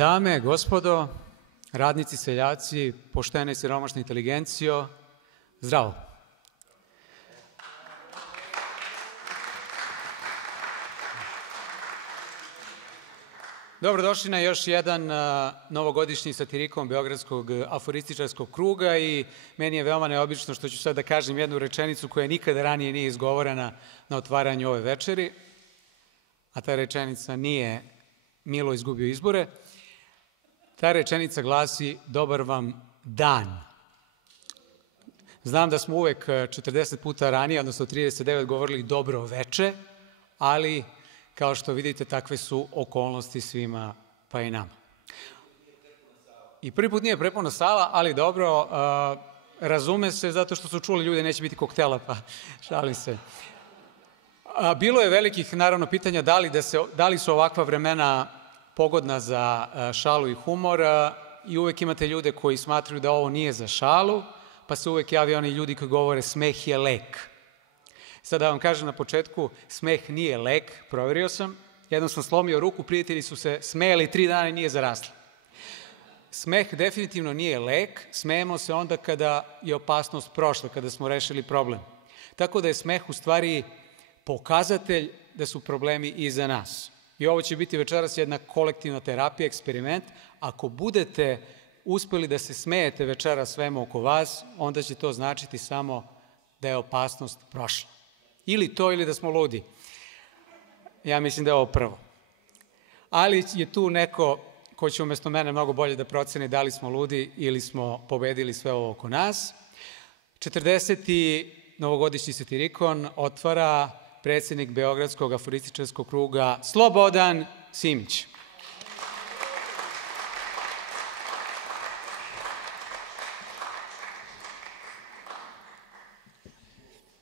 Dame, gospodo, radnici, seljaci, poštena i siromašna inteligencijo, zdravo. Dobrodošli na još jedan novogodišnji satirikon Beogradskog aforističarskog kruga i meni je veoma neobično što ću sad da kažem jednu rečenicu koja nikada ranije nije izgovorena na otvaranju ove večeri, a ta rečenica nije Milo izgubio izbore. Ta rečenica glasi dobar vam dan. Znam da smo uvek 40 puta ranije, odnosno 39, govorili dobro veče, ali kao što vidite takve su okolnosti svima pa i nama. I prvi put nije prepuna sala, ali dobro, razume se zato što su čuli ljude, neće biti koktela, pa šalim se. Bilo je velikih, naravno, pitanja da li su ovakva vremena pogodna za šalu i humor i uvek imate ljude koji smatraju da ovo nije za šalu, pa se uvek javljaju oni ljudi koji govore smeh je lek. Sad da vam kažem na početku, smeh nije lek, proverio sam, jednom sam slomio ruku, prijatelji su se smejali 3 dana i nije zarasla. Smeh definitivno nije lek, smejemo se onda kada je opasnost prošla, kada smo rešili problem. Tako da je smeh u stvari pokazatelj da su problemi iza nas. I ovo će biti večeras jedna kolektivna terapija, eksperiment. Ako budete uspeli da se smejete večeras svemu oko vas, onda će to značiti samo da je opasnost prošla. Ili to, ili da smo ludi. Ja mislim da je ovo prvo. Ali je tu neko ko će umjesto mene mnogo bolje da proceni da li smo ludi ili smo pobedili sve ovo oko nas. 40. novogodišnji satirikon otvara predsjednik Beogradskog aforističarskog kruga Slobodan Simić.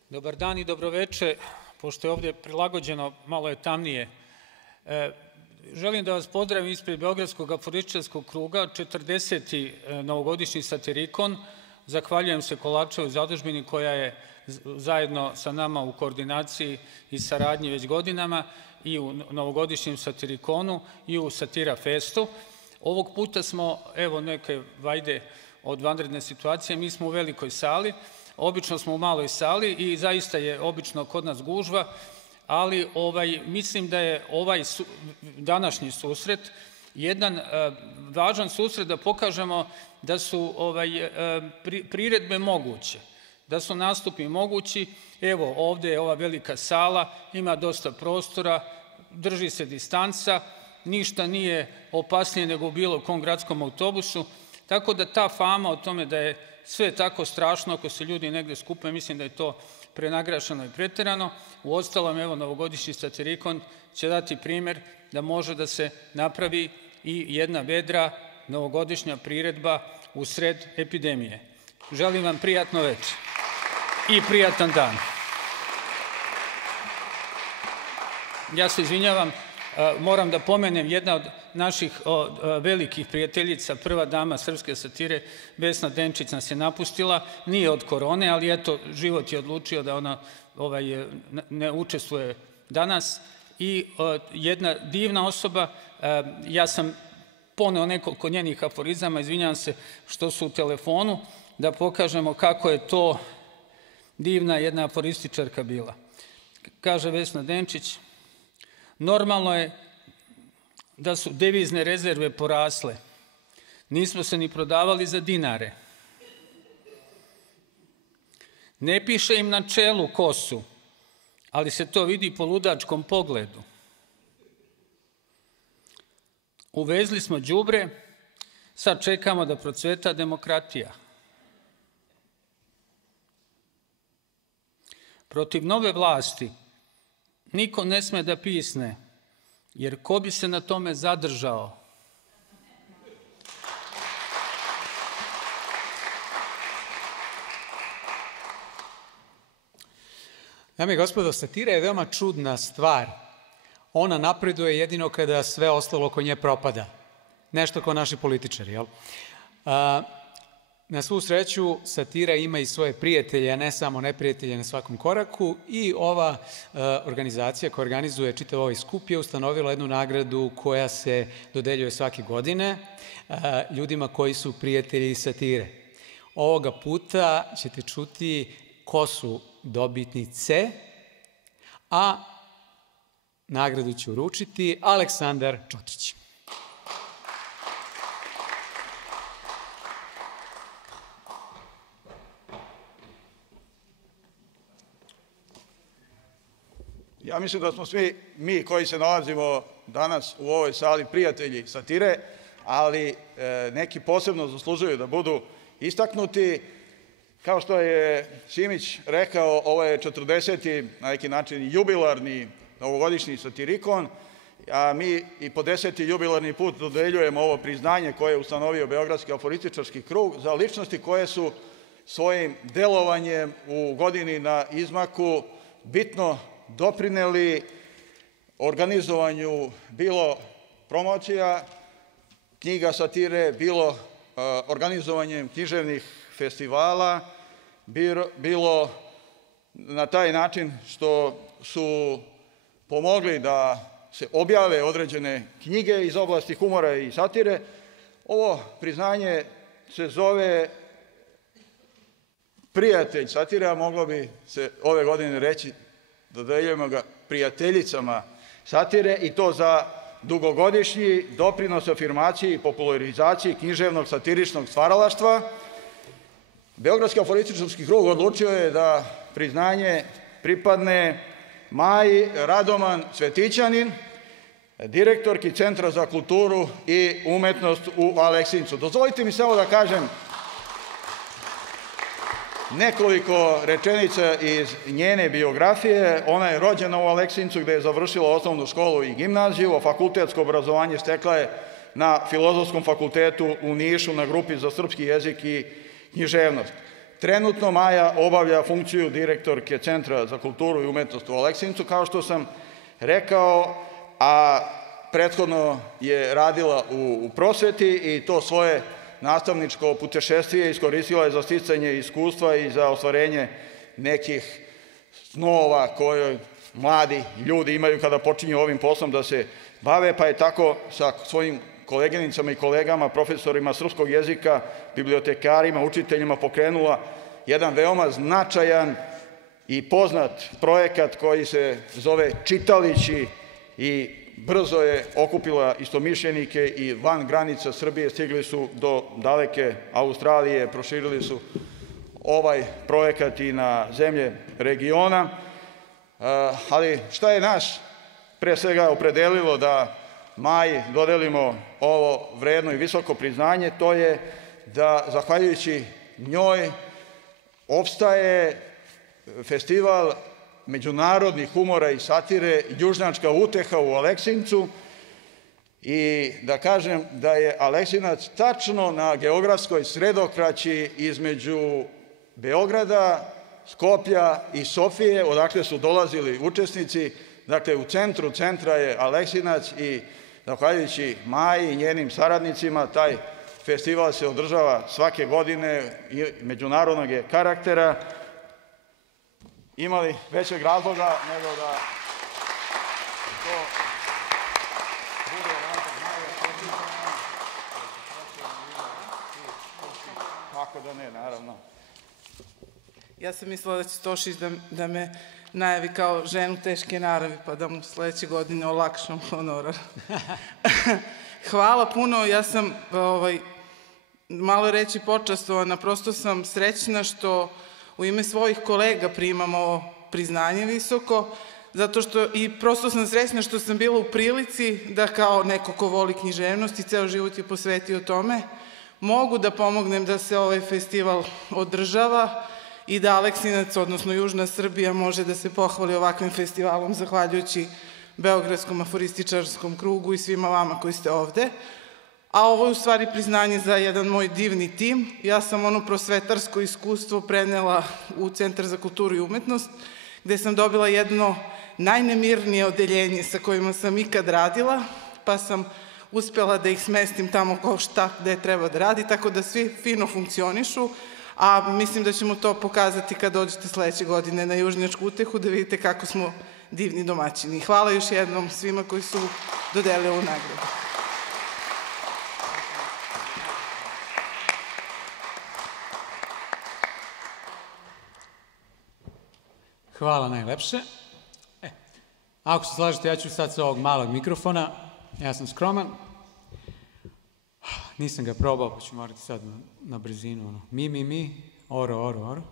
Dobar dan i dobroveče, pošto je ovdje prilagođeno, malo je tamnije. Želim da vas pozdravim ispred Beogradskog aforističarskog kruga, 40. novogodišnji satirikon. Zahvaljujem se Kolačevoj zadužbini koja je zajedno sa nama u koordinaciji i saradnji već godinama i u novogodišnjem satirikonu i u Satira Festu. Ovog puta smo, evo neke vajde od vanredne situacije, mi smo u velikoj sali, obično smo u maloj sali i zaista je obično kod nas gužva, ali mislim da je ovaj današnji susret jedan važan susret da pokažemo da su priredbe moguće, da su nastupi mogući. Evo, ovdje je ova velika sala, ima dosta prostora, drži se distanca, ništa nije opasnije nego u bilo kom gradskom autobusu, tako da ta fama o tome da je sve tako strašno ako se ljudi negde skupe, mislim da je to prenagrašeno i preterano. Uostalom, evo, novogodišnji satirikon će dati primer da može da se napravi i jedna vedra novogodišnja priredba u sred epidemije. Želim vam prijatno večer i prijatan dan. Ja se izvinjavam, moram da pomenem jedna od naših velikih prijateljica, prva dama srpske satire, Vesna Denčić nas je napustila, nije od korone, ali eto, život je odlučio da ona ne učestvuje danas. I jedna divna osoba, ja sam poneo nekoliko njenih aforizama, izvinjavam se što su u telefonu, da pokažemo kako je to divna jedna aforističarka bila. Kaže Vesna Denčić, normalno je da su devizne rezerve porasle. Nismo se ni prodavali za dinare. Ne piše im na čelu ko su, ali se to vidi po ludačkom pogledu. Uvezli smo đubre, sad čekamo da procveta demokratija. Protiv nove vlasti niko ne sme da pisne, jer ko bi se na tome zadržao? Dame i gospodo, satira je veoma čudna stvar. Ona napreduje jedino kada sve ostalo oko nje propada. Nešto kao naši političari, jel? Na svu sreću, satira ima i svoje prijatelje, a ne samo neprijatelje na svakom koraku i ova organizacija koja organizuje čitav ovaj skup je ustanovila jednu nagradu koja se dodeljuje svake godine ljudima koji su prijatelji satire. Ovoga puta ćete čuti ko su dobitnice, a nagradu će uručiti Aleksandar Čotrić. Ja mislim da smo svi mi koji se nalazimo danas u ovoj sali prijatelji satire, ali neki posebno zaslužuju da budu istaknuti. Kao što je Simić rekao, ovo je 40. na neki način jubilarni novogodišnji satirikon, a mi i po 10. jubilarni put dodeljujemo ovo priznanje koje je ustanovio Beogradski aforističarski krug za ličnosti koje su svojim delovanjem u godini na izmaku bitno doprineli organizovanju bilo promocija knjiga satire, bilo organizovanjem književnih festivala, bilo na taj način što su pomogli da se objave određene knjige iz oblasti humora i satire. Ovo priznanje se zove prijatelj satire, a moglo bi se ove godine reći dodeljujemo ga prijateljicama satire i to za dugogodišnji doprinos afirmaciji i popularizaciji književnog satiričnog stvaralaštva. Beogradski aforističarski krug odlučio je da priznanje pripadne Maji Radoman Cvetićanin, direktorki Centra za kulturu i umetnost u Aleksincu. Dozvolite mi samo da kažem nekoliko rečenica iz njene biografije. Ona je rođena u Aleksincu gde je završila osnovnu školu i gimnaziju, a fakultetsko obrazovanje stekla je na Filozofskom fakultetu u Nišu na grupi za srpski jezik i književnost. Trenutno Maja obavlja funkciju direktorke Centra za kulturu i umetnost u Aleksincu, kao što sam rekao, a prethodno je radila u prosveti i to svoje nastavničko putešestvije iskoristila je za sticanje iskustva i za ostvarenje nekih snova koje mladi ljudi imaju kada počinju ovim poslom da se bave, pa je tako sa svojim koleginicama i kolegama, profesorima srpskog jezika, bibliotekarima, učiteljima pokrenula jedan veoma značajan i poznat projekat koji se zove Čitalići i brzo je okupila istomišljenike i van granica Srbije stigli su do daleke Australije, proširili su ovaj projekat i na zemlje regiona. Ali šta je nas pre svega opredelilo da Maji dodelimo ovo vredno i visoko priznanje, to je da zahvaljujući njoj opstaje festival međunarodnih humora i satire Južnjačka uteha u Aleksincu i da kažem da je Aleksinac tačno na geografskoj sredokraći između Beograda, Skoplja i Sofije, odakle su dolazili učesnici. Dakle, u centru centra je Aleksinac i zahvaljujući Maji i njenim saradnicima taj festival se održava svake godine i međunarodnog je karaktera. Imali većeg razloga nego da to bude razlog kako da ne, naravno. Ja sam mislila da će Tošić da me najavi kao ženu teške naravi, pa da mu sledeće godine olakšam honorar. Hvala puno, ja sam malo reći počastovana, prosto sam srećna što u ime svojih kolega primam ovo priznanje visoko, zato što i prosto sam srećna što sam bila u prilici da kao neko ko voli književnost i ceo život je posvetio tome, mogu da pomognem da se ovaj festival održava i da Aleksinac, odnosno Južna Srbija, može da se pohvali ovakvim festivalom zahvaljujući Beogradskom aforističarskom krugu i svima vama koji ste ovde. A ovo je u stvari priznanje za jedan moj divni tim. Ja sam ono prosvetarsko iskustvo prenela u Centar za kulturu i umetnost, gde sam dobila jedno najnemirnije odeljenje sa kojima sam ikad radila, pa sam uspela da ih smestim tamo ko šta gde treba da radi, tako da svi fino funkcionišu, a mislim da ćemo to pokazati kad dođete sledeće godine na Južnjačku utehu, da vidite kako smo divni domaćini. Hvala još jednom svima koji su dodelili ovu nagradu. Hvala najlepše. Ako se slažete, ja ću sad sa ovog malog mikrofona, ja sam skroman, nisam ga probao, pa ću morati sad na brzinu, mi, oro,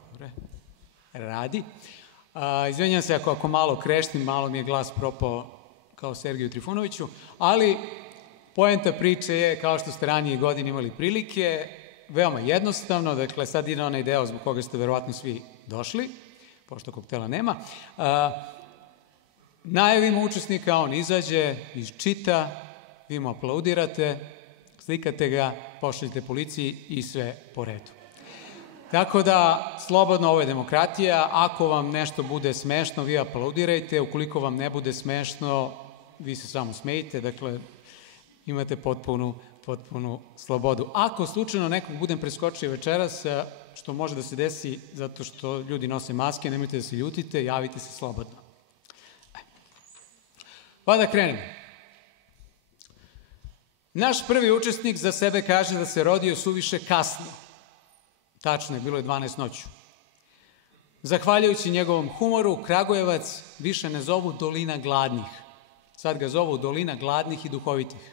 radi. Izvinjam se ako malo kreštim, malo mi je glas propao kao Sergeju Trifunoviću, ali poenta priče je, kao što ste ranije godine imali prilike, veoma jednostavno, dakle sad ide onaj deo zbog koga ste verovatno svi došli, pošto koktela nema. Najavimo učesnika, on izađe, iščita, vi mu aplaudirate, slikate ga, pošaljete policiji i sve po redu. Tako da, slobodno, ovo je demokratija, ako vam nešto bude smešno, vi aplaudirajte, ukoliko vam ne bude smešno, vi se samo smejite, dakle, imate potpunu slobodu. Ako slučajno nekog budem preskočio večeras, što može da se desi zato što ljudi nose maske, nemojte da se ljutite, javite se slobodno. Pa da krenemo. Naš prvi učesnik za sebe kaže da se rodio suviše kasno. Tačno je, bilo je 12 noću. Zahvaljujući njegovom humoru, Kragujevac više ne zovu Dolina gladnih. Sad ga zovu Dolina gladnih i duhovitih.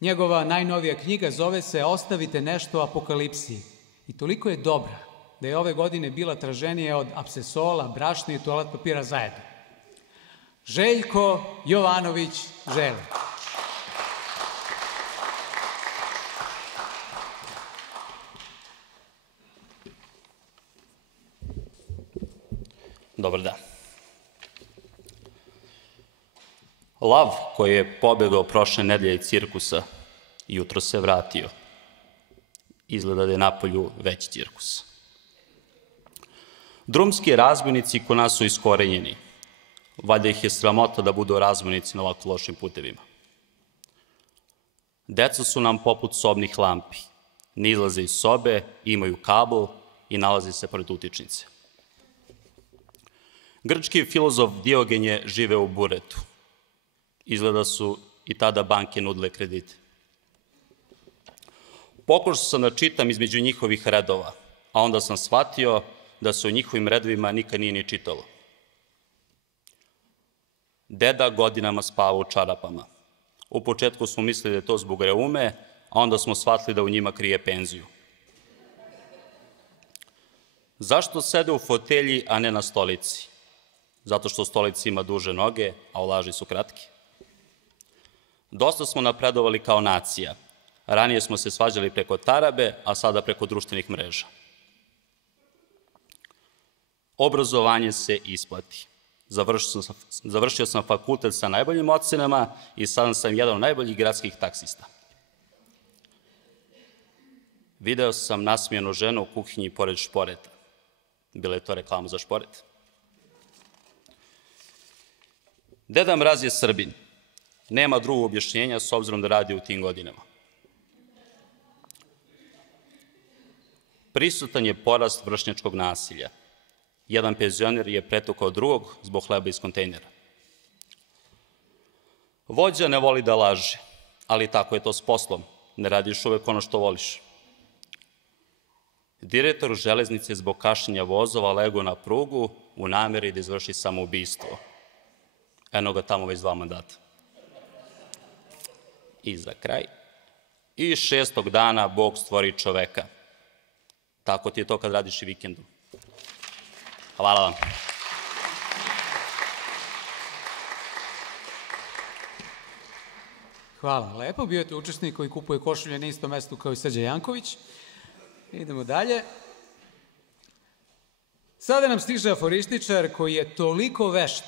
Njegova najnovija knjiga zove se Ostavite nešto o apokalipsiji. I toliko je dobra da je ove godine bila traženije od apsesola, brašna i toalet papira zajedno. Željko Jovanović Žele. Dobar dan. Lav koji je pobegao prošle nedelje iz cirkusa, jutro se vratio. Izgleda da je napolju veći cirkus. Drumski razbojnici kod nas su iskorenjeni. Valjda ih je sramota da budu razbojnici na ovako lošim putevima. Deca su nam poput sobnih lampi. Ne izlaze iz sobe, imaju kabel i nalaze se pored utičnice. Grčki filozof Diogen je živeo u buretu. Izgleda su i tada banke nudile kredite. Pokušao sam da čitam između njihovih redova, a onda sam shvatio da se u njihovim redovima nikad nije ni čitalo. Deda godinama spava u čarapama. U početku smo mislili da je to zbog reume, a onda smo shvatili da u njima krije penziju. Zašto sede u fotelji, a ne na stolici? Zato što stolica ima duže noge, a olaži su kratki. Dosta smo napredovali kao nacija. Ranije smo se svađali preko tarabe, a sada preko društvenih mreža. Obrazovanje se isplati. Završio sam fakultet sa najboljim ocenama i sada sam jedan od najboljih gradskih taksista. Video sam nasmijenu ženu u kuhinji pored šporeta. Bila je to reklama za šporet. Deda Mraz je Srbin. Nema drugog objašnjenja s obzirom da radi u tim godinama. Prisutan je porast vršnjačkog nasilja. Jedan penzioner je pretukao drugog zbog hleba iz kontejnera. Vođa ne voli da laže, ali tako je to s poslom. Ne radiš uvek ono što voliš. Direktor železnice zbog kašnjenja vozova legao na prugu u nameri da izvrši samoubistvo. Eno ga tamo već 2 mandata. I za kraj. I 6. dana Bog stvori čoveka. Tako ti je to kad radiš i vikendom. Hvala vam. Hvala lepo. Bio je učesnik koji kupuje košulje na istom mestu kao i Srđa Janković. Idemo dalje. Sada nam stiže aforističar koji je toliko vešt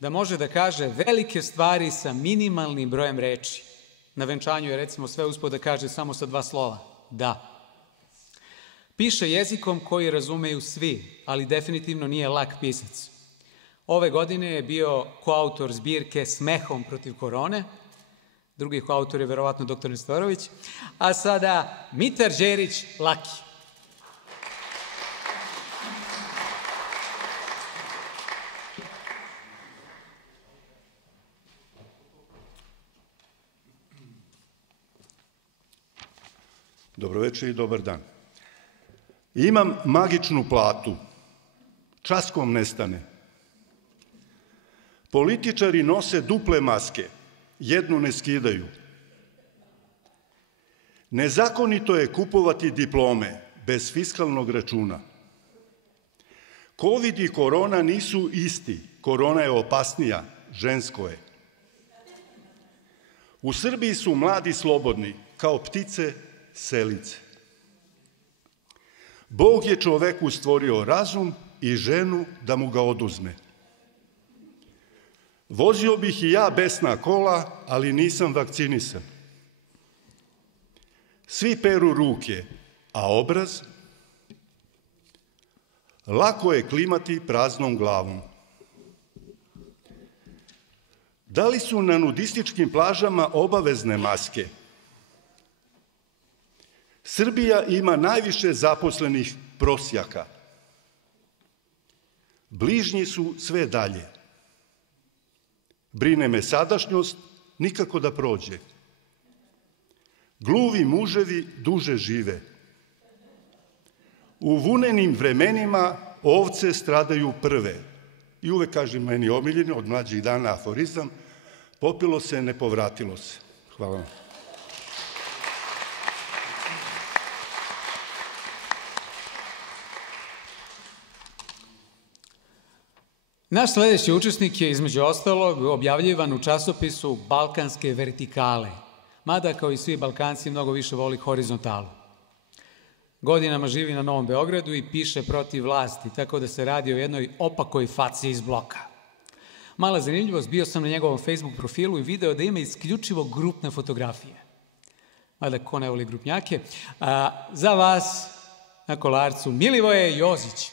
da može da kaže velike stvari sa minimalnim brojem reči. Na venčanju je recimo sve uspeo da kaže samo sa 2 slova. Da. Piše jezikom koji razumeju svi, ali definitivno nije lak pisac. Ove godine je bio koautor zbirke Smehom protiv korone. drugi autor je verovatno dr. Nestorović, a sada Mitar Đerić Laki. Dobroveče i dobar dan. Imam magičnu platu. Časkom nestane. Političari nose duple maske. Jednu ne skidaju. Nezakonito je kupovati diplome bez fiskalnog računa. Covid i korona nisu isti. Korona je opasnija. Žensko je. U Srbiji su mladi slobodni, kao ptice selice. Bog je čoveku stvorio razum i ženu da mu ga oduzme. Vozio bih i ja besna kola, ali nisam vakcinisan. Svi peru ruke, a obraz? Lako je klimati praznom glavom. Da li su na nudističkim plažama obavezne maske? Srbija ima najviše zaposlenih prosjaka. Bližnji su sve dalje. Brine me sadašnjost, nikako da prođe. Gluvi muževi duže žive. U vunenim vremenima ovce stradaju prve. I uvek kažem meni omiljeno, od mlađih dana aforizam, popilo se, ne povratilo se. Hvala vam. Naš sledeći učesnik je između ostalog objavljivan u časopisu Balkanske vertikale, mada kao i svi Balkanci mnogo više voli horizontalu. Godinama živi na Novom Beogradu i piše protiv vlasti, tako da se radi o jednoj opakoj faci iz bloka. Mala zanimljivost, bio sam na njegovom Facebook profilu i video da ima isključivo grupne fotografije. Mada ko ne voli grupnjake. Za vas na Kolarcu Milivoje Jozić.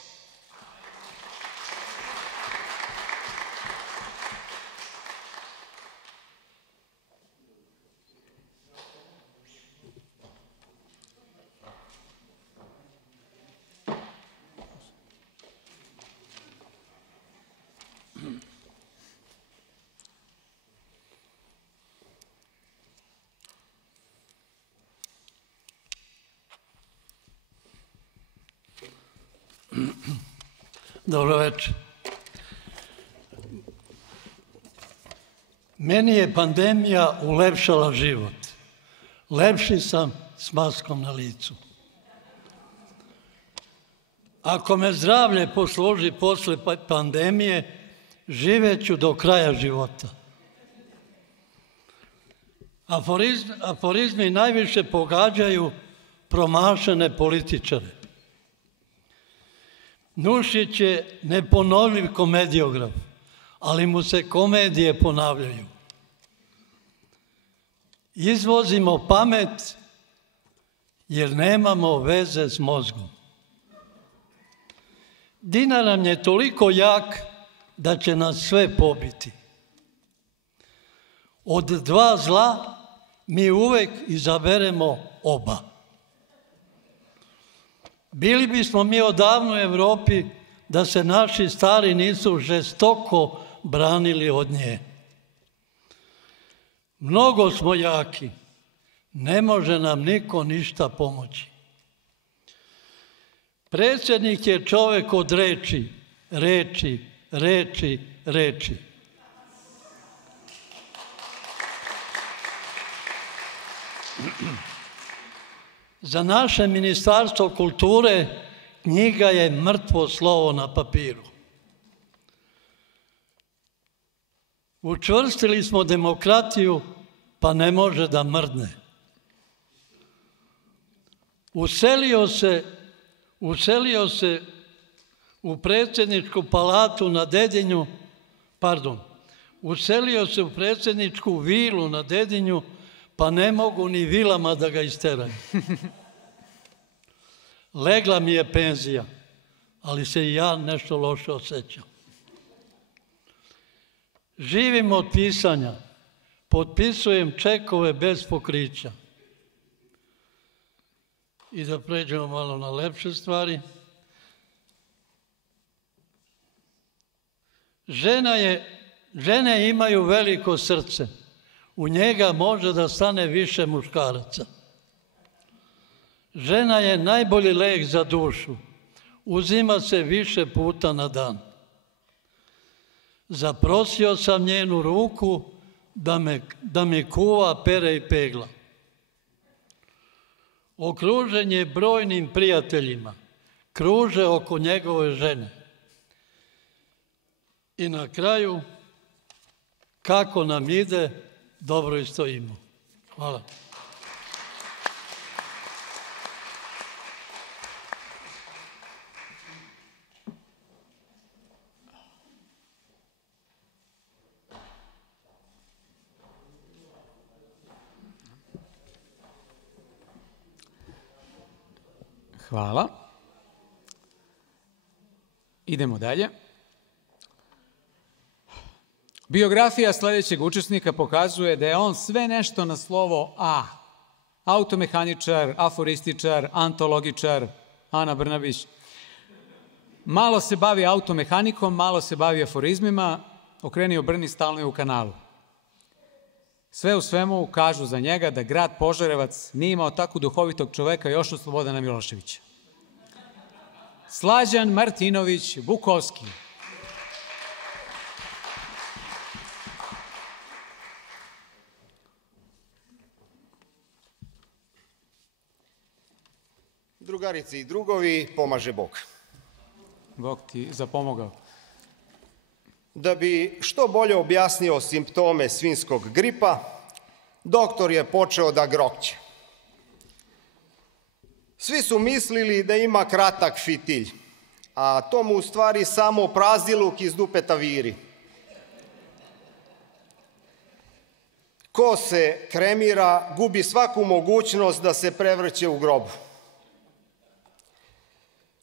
Dobro večer. Meni je pandemija ulepšala život. Lepši sam s maskom na licu. Ako me zdravlje posloži posle pandemije, živeću do kraja života. Aforizmi najviše pogađaju promašene političare. Nušić je neponovljiv komediograf, ali mu se komedije ponavljaju. Izvozimo pamet jer nemamo veze s mozgom. Dinar nam je toliko jak da će nas sve pobiti. Od dva zla mi uvek izaberemo oba. Bili bismo mi odavno u Evropi da se naši stari nisu žestoko branili od nje. Mnogo smo jaki, ne može nam niko ništa pomoći. Predsjednik je čovek od reči, reči, reči, reči. Za naše Ministarstvo kulture knjiga je mrtvo slovo na papiru. Učvrstili smo demokratiju, pa ne može da mrdne. Uselio se u predsjedničku palatu na Dedinju, uselio se u predsjedničku vilu na Dedinju, pa ne mogu ni vilama da ga isteraju. Legla mi je penzija, ali se i ja nešto loše osjećam. Živim od pisanja, potpisujem čekove bez pokrića. I da pređemo malo na lepše stvari. Žene imaju veliko srce. U njega može da stane više muškaraca. Žena je najbolji lek za dušu. Uzima se više puta na dan. Zaprosio sam njenu ruku da mi kuva, pere i pegla. Okružen je brojnim prijateljima. Kruže oko njegove žene. I na kraju, kako nam ide, dobro i stojimo. Hvala. Hvala. Idemo dalje. Biografija sledećeg učesnika pokazuje da je on sve nešto na slovo A. Automehaničar, aforističar, antologičar, Ana Brnabić. Malo se bavi automehanikom, malo se bavi aforizmima, okreni obrni, stalno je u kanalu. Sve u svemu kažu za njega da grad Požarevac nije imao tako duhovitog čoveka još od Slobodana Miloševića. Slađan Martinović Bukovski. Drugarice i drugovi, pomaže Bog. Bog ti zapomogao. Da bi što bolje objasnio simptome svinjskog gripa, doktor je počeo da grokće. Svi su mislili da ima kratak fitilj, a to mu u stvari samo praziluk iz dupeta viri. Ko se kremira, gubi svaku mogućnost da se prevrće u grobu.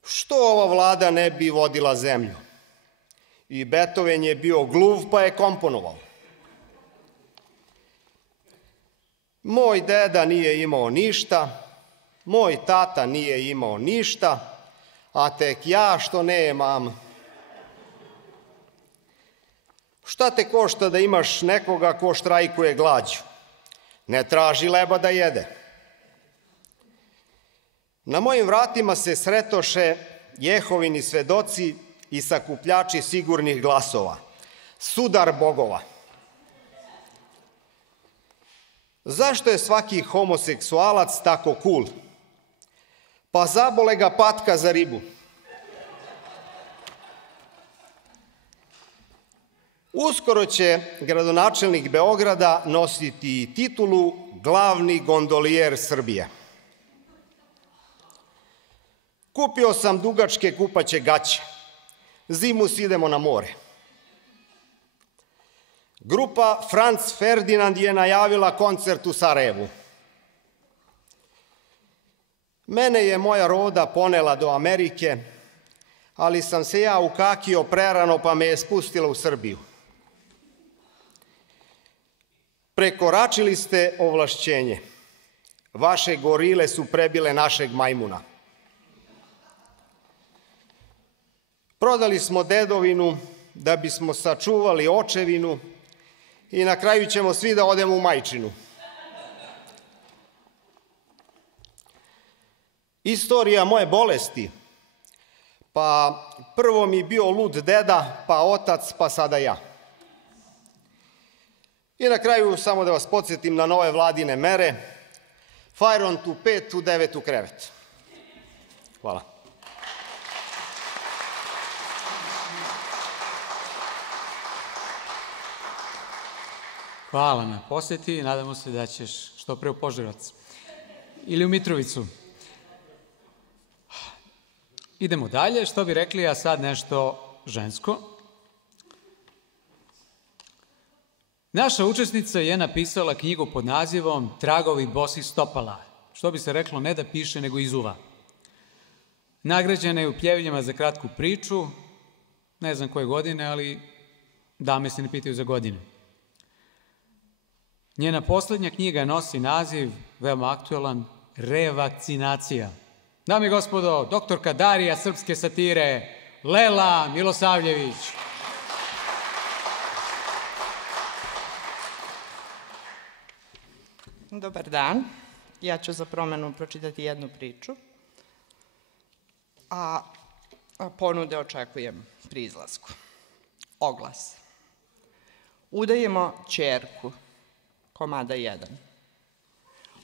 Što ova vlada ne bi vodila zemlju? I Beethoven je bio gluv pa je komponovao. Moj deda nije imao ništa, moj tata nije imao ništa, a tek ja što nemam. Šta te košta da imaš nekoga ko štrajkuje glađu? Ne traži leba da jede. Na mojim vratima se sretoše Jehovini svedoci i sakupljači sigurnih glasova. Sudar bogova. Zašto je svaki homoseksualac tako cool? Pa zabole ga patka za ribu. Uskoro će gradonačelnik Beograda nositi titulu glavni gondolijer Srbije. Kupio sam dugačke kupaće gaće. Zimus idemo na more. Grupa Franz Ferdinand je najavila koncert u Sarajevu. Mene je moja roda ponela do Amerike, ali sam se ja ukakio prerano pa me je spustila u Srbiju. Prekoračili ste ovlašćenje. Vaše gorile su prebile našeg majmuna. Prodali smo dedovinu da bismo sačuvali očevinu i na kraju ćemo svi da odemo u majčinu. Istorija moje bolesti. Pa prvo mi bio lud deda, pa otac, pa sada ja. I na kraju samo da vas podsjetim na nove vladine mere. Fajron tu 5, tu 9 u krevet. Hvala. Hvala na posjeti. Nadamo se da ćeš što pre u Požarevac. Ili u Mitrovicu. Idemo dalje. Što bi rekli, a sad nešto žensko. Naša učesnica je napisala knjigu pod nazivom Tragovi bosih stopala. Što bi se reklo, ne da piše, nego izuva. Nagrađena je u Pljevinjama za kratku priču. Ne znam koje godine, ali dame se ne pitaju za godine. Njena poslednja knjiga nosi naziv, veoma aktuelan, Revakcinacija. Dame i gospodo, doktorka Darija srpske satire, Lela Milosavljević. Dobar dan. Ja ću za promenu pročitati jednu priču, a ponude očekujem pri izlasku. Oglas. Udajemo ćerku, komada 1.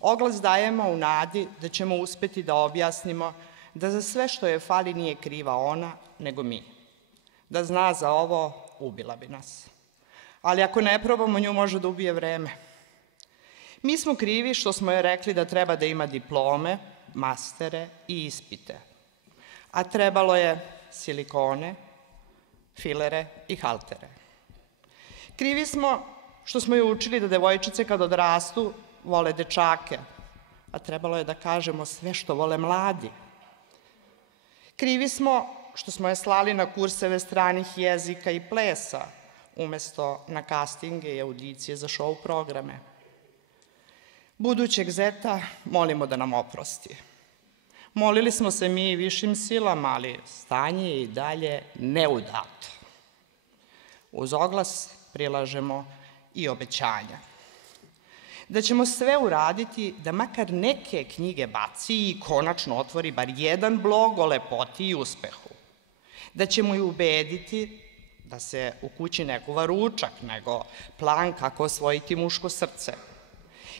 Oglas dajemo u nadi da ćemo uspeti da objasnimo da za sve što je fali nije kriva ona, nego mi. Da zna za ovo, ubila bi nas. Ali ako ne probamo, nju može da ubije vreme. Mi smo krivi što smo joj rekli da treba da ima diplome, mastere i ispite. A trebalo je silikone, filere i haltere. Krivi smo što smo joj učili da devojčice kad odrastu vole dečake, a trebalo je da kažemo sve što vole mladi. Krivi smo što smo je slali na kurseve stranih jezika i plesa, umesto na castinge i audicije za show programe. Budućeg zeta molimo da nam oprosti. Molili smo se mi i višim silama, ali stanje je i dalje neudato. Uz oglas prilažemo i obećanja. Da ćemo sve uraditi da makar neke knjige baci i konačno otvori bar jedan blog o lepoti i uspehu. Da ćemo ju ubediti da se u kući ne kuva ručak, nego plan kako osvojiti muško srce.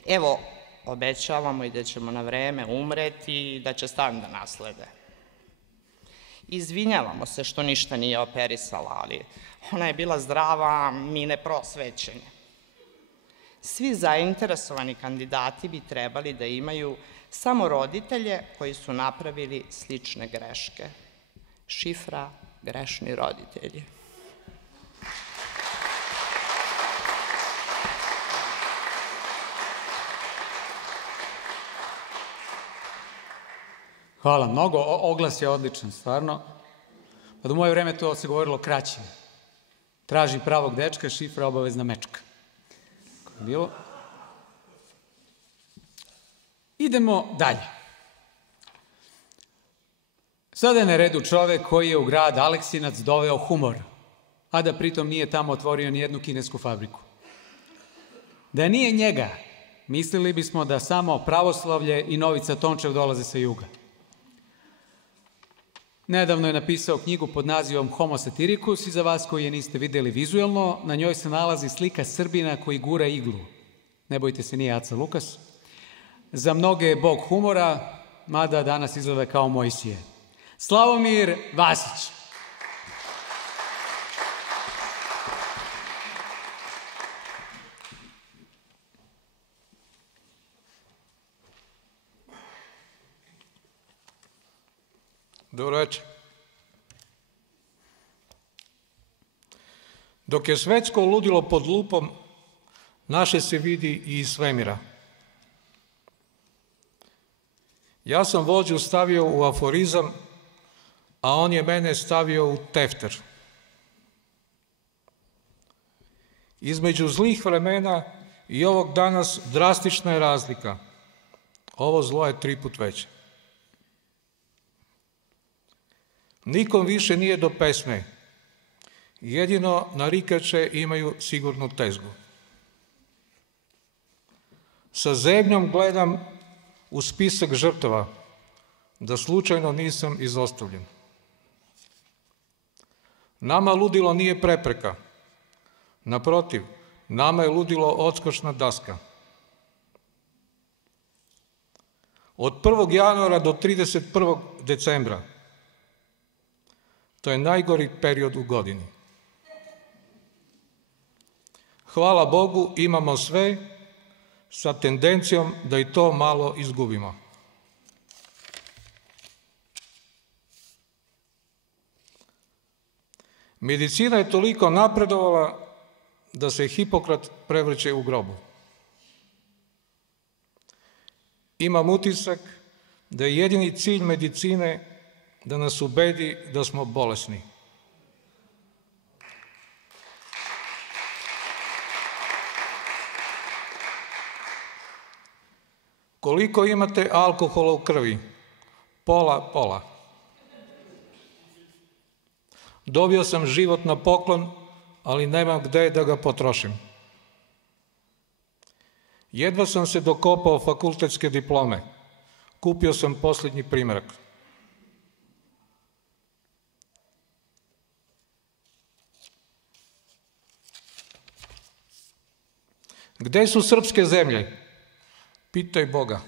Evo, obećavamo i da ćemo na vreme umreti i da će stan da naslede. Izvinjavamo se što ništa nije operisala, ali ona je bila zdrava, mi neprosvećeni. Svi zainteresovani kandidati bi trebali da imaju samo roditelje koji su napravili slične greške. Šifra – grešni roditelji. Hvala mnogo, oglas je odličan, stvarno. Pa do moje vreme to se govorilo kraće. Traži pravog dečka, šifra obavezna mečka. Bilo. Idemo dalje. Sada je na redu čovek koji je u grad Aleksinac doveo humor, a da pritom nije tamo otvorio ni jednu kinesku fabriku. Da nije njega, mislili bismo da samo pravoslavlje i Novica Tončev dolaze sa juga. Nedavno je napisao knjigu pod nazivom Homo satiricus i za vas koji je niste videli vizuelno, na njoj se nalazi slika Srbina koji gura iglu. Ne bojte se, nije Aca Lukas. Za mnoge je bog humora, mada danas izgleda kao Mojsije. Slavomir Vasić. Dobro večer. Dok je svetsko ludilo pod lupom, naše se vidi i iz svemira. Ja sam vođu stavio u aforizam, a on je mene stavio u tefter. Između zlih vremena i ovog danas drastična je razlika. Ovo zlo je 3 put veće. Nikom više nije do pesme. Jedino narikače imaju sigurnu tezgu. Sa zebnjom gledam u spisak žrtava, da slučajno nisam izostavljen. Nama ludilo nije prepreka. Naprotiv, nama je ludilo odskočna daska. Od 1. januara do 31. decembra, to je najgori period u godini. Hvala Bogu, imamo sve sa tendencijom da i to malo izgubimo. Medicina je toliko napredovala da se Hipokrat prevrće u grobu. Imam utisak da je jedini cilj medicine da nas ubedi da smo bolesni. Koliko imate alkohola u krvi? Pola, pola. Dobio sam život na poklon, ali nemam gde da ga potrošim. Jedva sam se dokopao fakultetske diplome. Kupio sam posljednji primerak. Gde su srpske zemlje? Pitaj Boga.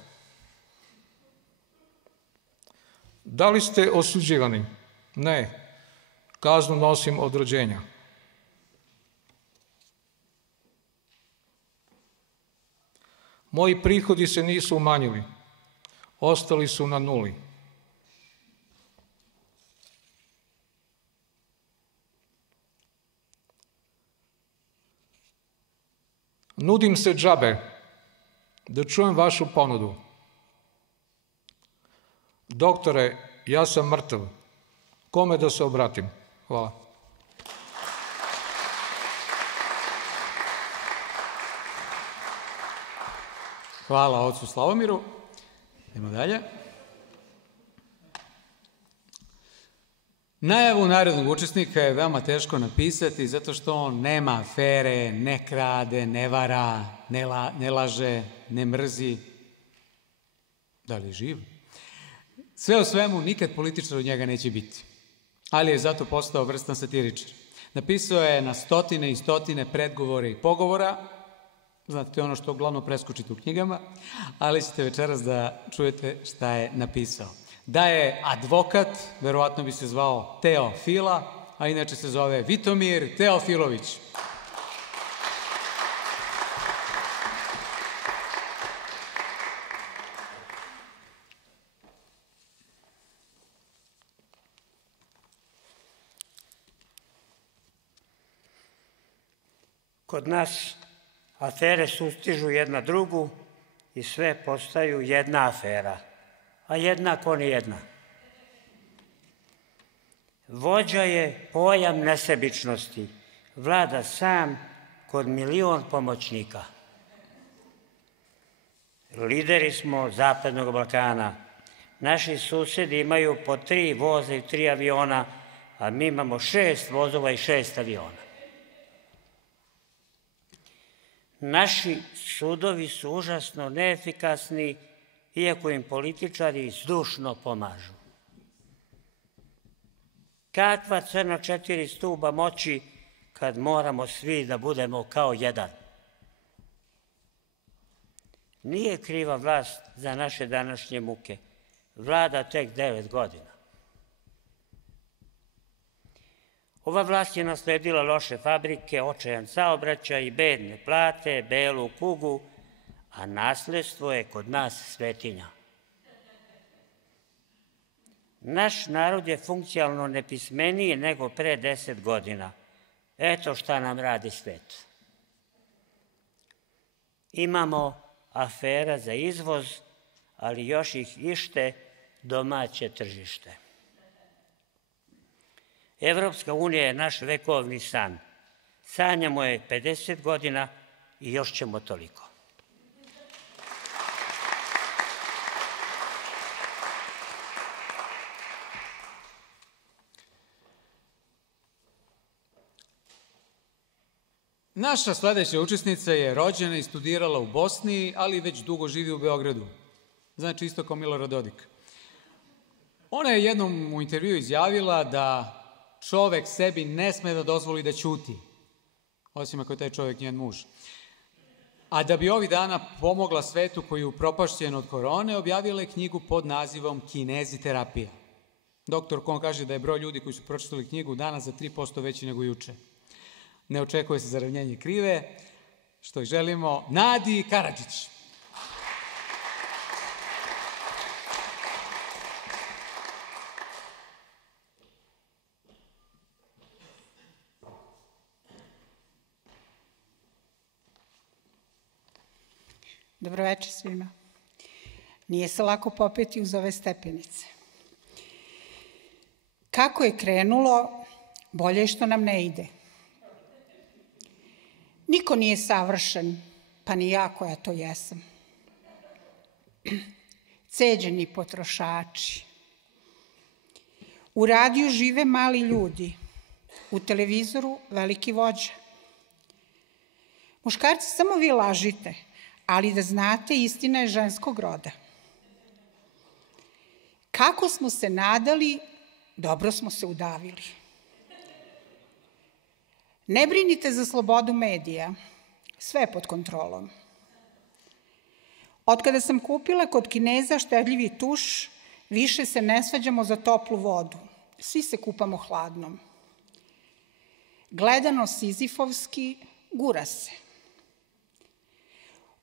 Da li ste osuđivani? Ne. Kaznu nosim od rođenja. Moji prihodi se nisu umanjili. Ostali su na nuli. Nudim se džabe da čujem vašu ponudu. Doktore, ja sam mrtav. Kome da se obratim? Hvala. Hvala ocu Slavomiru. Idemo dalje. Najavu narednog učesnika je veoma teško napisati zato što on nema afere, ne krade, ne vara, ne laže, ne mrzi. Da li je živ? Sve u svemu, nikad političar od njega neće biti. Ali je zato postao vrstan satiričar. Napisao je na stotine i stotine predgovora i pogovora. Znate, to je ono što uglavnom preskočite u knjigama, ali ćete večeras da čujete šta je napisao. Da je advokat, verovatno bi se zvao Teofila, a inače se zove Vitomir Teofilović. Kod nas afere sustižu jedna drugu i sve postaju jedna afera, a jednako ni jedna. Vođa je pojam nesebičnosti, vlada sam kod milion pomoćnika. Lideri smo Zapadnog Balkana. Naši susedi imaju po 3 voza i 3 aviona, a mi imamo 6 vozova i 6 aviona. Naši sudovi su užasno neefikasni, iako im političari zdušno pomažu. Kakva crna 4 stuba moći kad moramo svi da budemo kao jedan? Nije kriva vlast za naše današnje muke. Vlada tek 9 godina. Ova vlast je nasledila loše fabrike, očajan saobraćaj i bedne plate, belu kugu, a nasledstvo je kod nas svetinja. Naš narod je funkcionalno nepismeniji nego pre 10 godina. Eto šta nam radi svet. Imamo afera za izvoz, ali još ih ište domaće tržište. Evropska unija je naš vekovni san. Sanjamo je 50 godina i još ćemo toliko. Naša sledeća učesnica je rođena i studirala u Bosni, ali već dugo živi u Beogradu. Znači isto kao Milorad Dodik. Ona je jednom u intervju izjavila da čovek sebi ne sme da dozvoli da ćuti, osim ako je taj čovek njen muž. A da bi ovih dana pomogla svetu koji je upropašćen od korone, objavila je knjigu pod nazivom Kineziterapija. Doktor Kon kaže da je broj ljudi koji su pročitali knjigu danas za 3% veći nego juče. Ne očekuje se zaravnjenje krive, što ih želimo, Nadi Karadžić. Dobroveče svima. Nije se lako popeti uz ove stepenice. Kako je krenulo, bolje je što nam ne ide. Niko nije savršen, pa ni ja koja to jesam. Ceđeni potrošači. U radiju žive mali ljudi, u televizoru veliki vođa. Muškarci, samo vi lažite, ali da znate, istina je ženskog roda. Kako smo se nadali, dobro smo se udavili. Ne brinite za slobodu medija, sve je pod kontrolom. Od kada sam kupila kod Kineza štedljivi tuš, više se ne svađamo za toplu vodu. Svi se kupamo hladnom. Gledano sizifovski, gura se.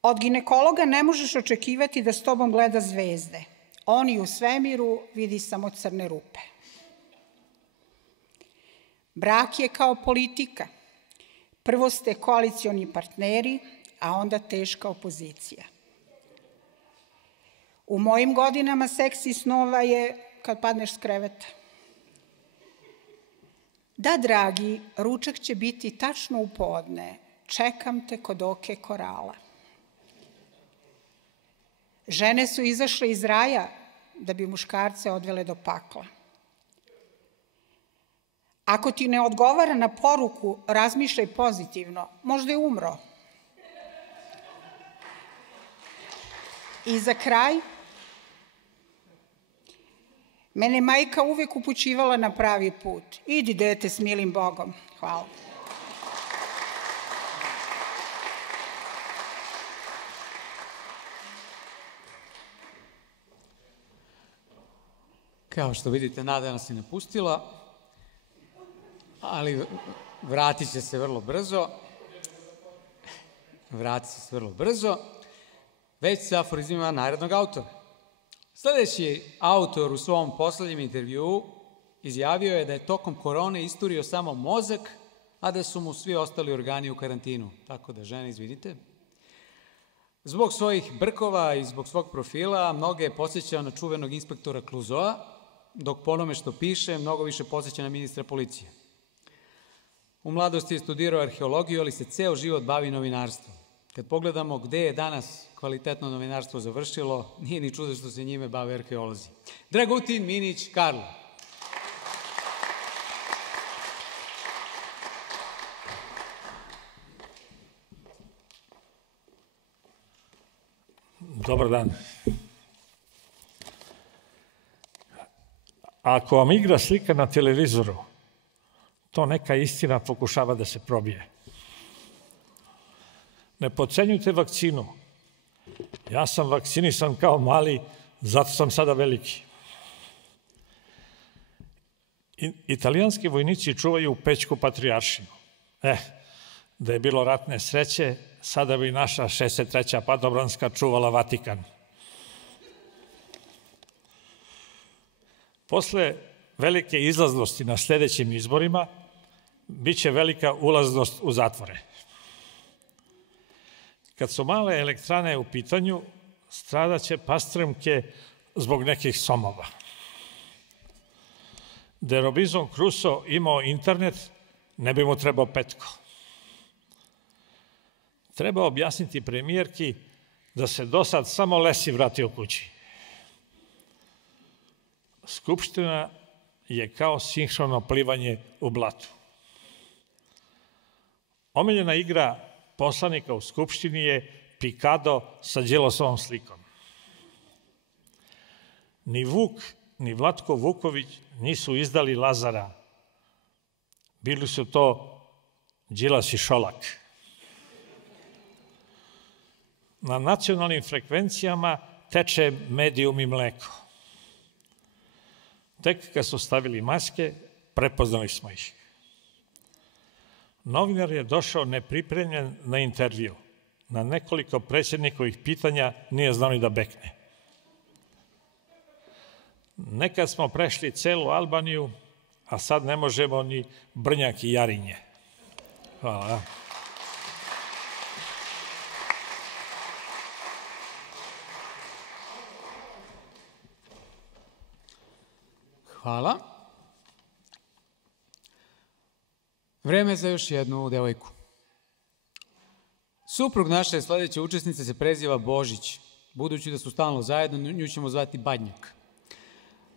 Od ginekologa ne možeš očekivati da s tobom gleda zvezde. On i u svemiru vidi samo crne rupe. Brak je kao politika. Prvo ste koalicioni partneri, a onda teška opozicija. U mojim godinama seksi snova je kad padneš s kreveta. Da, dragi, ručak će biti tačno u podne. Čekam te kod oke korala. Žene su izašle iz raja da bi muškarce odvele do pakla. Ako ti ne odgovara na poruku, razmišljaj pozitivno, možda je umro. I za kraj, mene majka uvek upućivala na pravi put. Idi, dete, s milim Bogom. Hvala. Kao što vidite, Nada nas je napustila, ali vratit će se vrlo brzo. Već sa aforizmima narednog autora. Sledeći autor u svom poslednjem intervjuu izjavio je da je tokom korone isturio samo mozak, a da su mu svi ostali organi u karantinu. Tako da, žene, izvinite. Zbog svojih brkova i zbog svog profila mnoge je podsjećao na čuvenog inspektora Kluzoa, dok po onome što piše, mnogo više podsjeća na ministra policije. U mladosti je studirao arheologiju, ali se ceo život bavi novinarstvom. Kad pogledamo gde je danas kvalitetno novinarstvo završilo, nije ni čudo što se njime bave arheolozi. Dragutin Minić Karlo. Dobar dan. Ako vam igra slika na televizoru, to neka istina pokušava da se probije. Ne podcenjujte vakcinu. Ja sam vakcinisan kao mali, zato sam sada veliki. Italijanski vojnici čuvaju Pećku patrijaršinu. Da je bilo ratne sreće, sada bi naša 63. padobranska čuvala Vatikan. Posle velike izlaznosti na sledećim izborima, biće velika ulaznost u zatvore. Kad su male elektrane u pitanju, stradaće pastremke zbog nekih somova. Da je Robinson Crusoe imao internet, ne bi mu trebao petko. Treba objasniti premijerki da se do sad samo Lesi vratio kući. Skupština je kao sinhrono plivanje u blatu. Omiljena igra poslanika u Skupštini je pikado sa Đilasovom slikom. Ni Vuk, ni Vlatko Vuković nisu izdali Lazara. Bili su to Đilas i Šolak. Na nacionalnim frekvencijama teče medijum i mleko. Tek kad su stavili maske, prepoznali smo ih. Novinar je došao nepripremljen na intervju. Na nekoliko predsjednikovih pitanja nije znao ni da bekne. Nekad smo prešli celu Albaniju, a sad ne možemo ni Brnjak i Jarinje. Hvala. Hvala. Vreme za još jednu devojku. Suprug naše sledeće učesnice se preziva Božić. budući da su stalno zajedno, nju ćemo zvati Badnjak.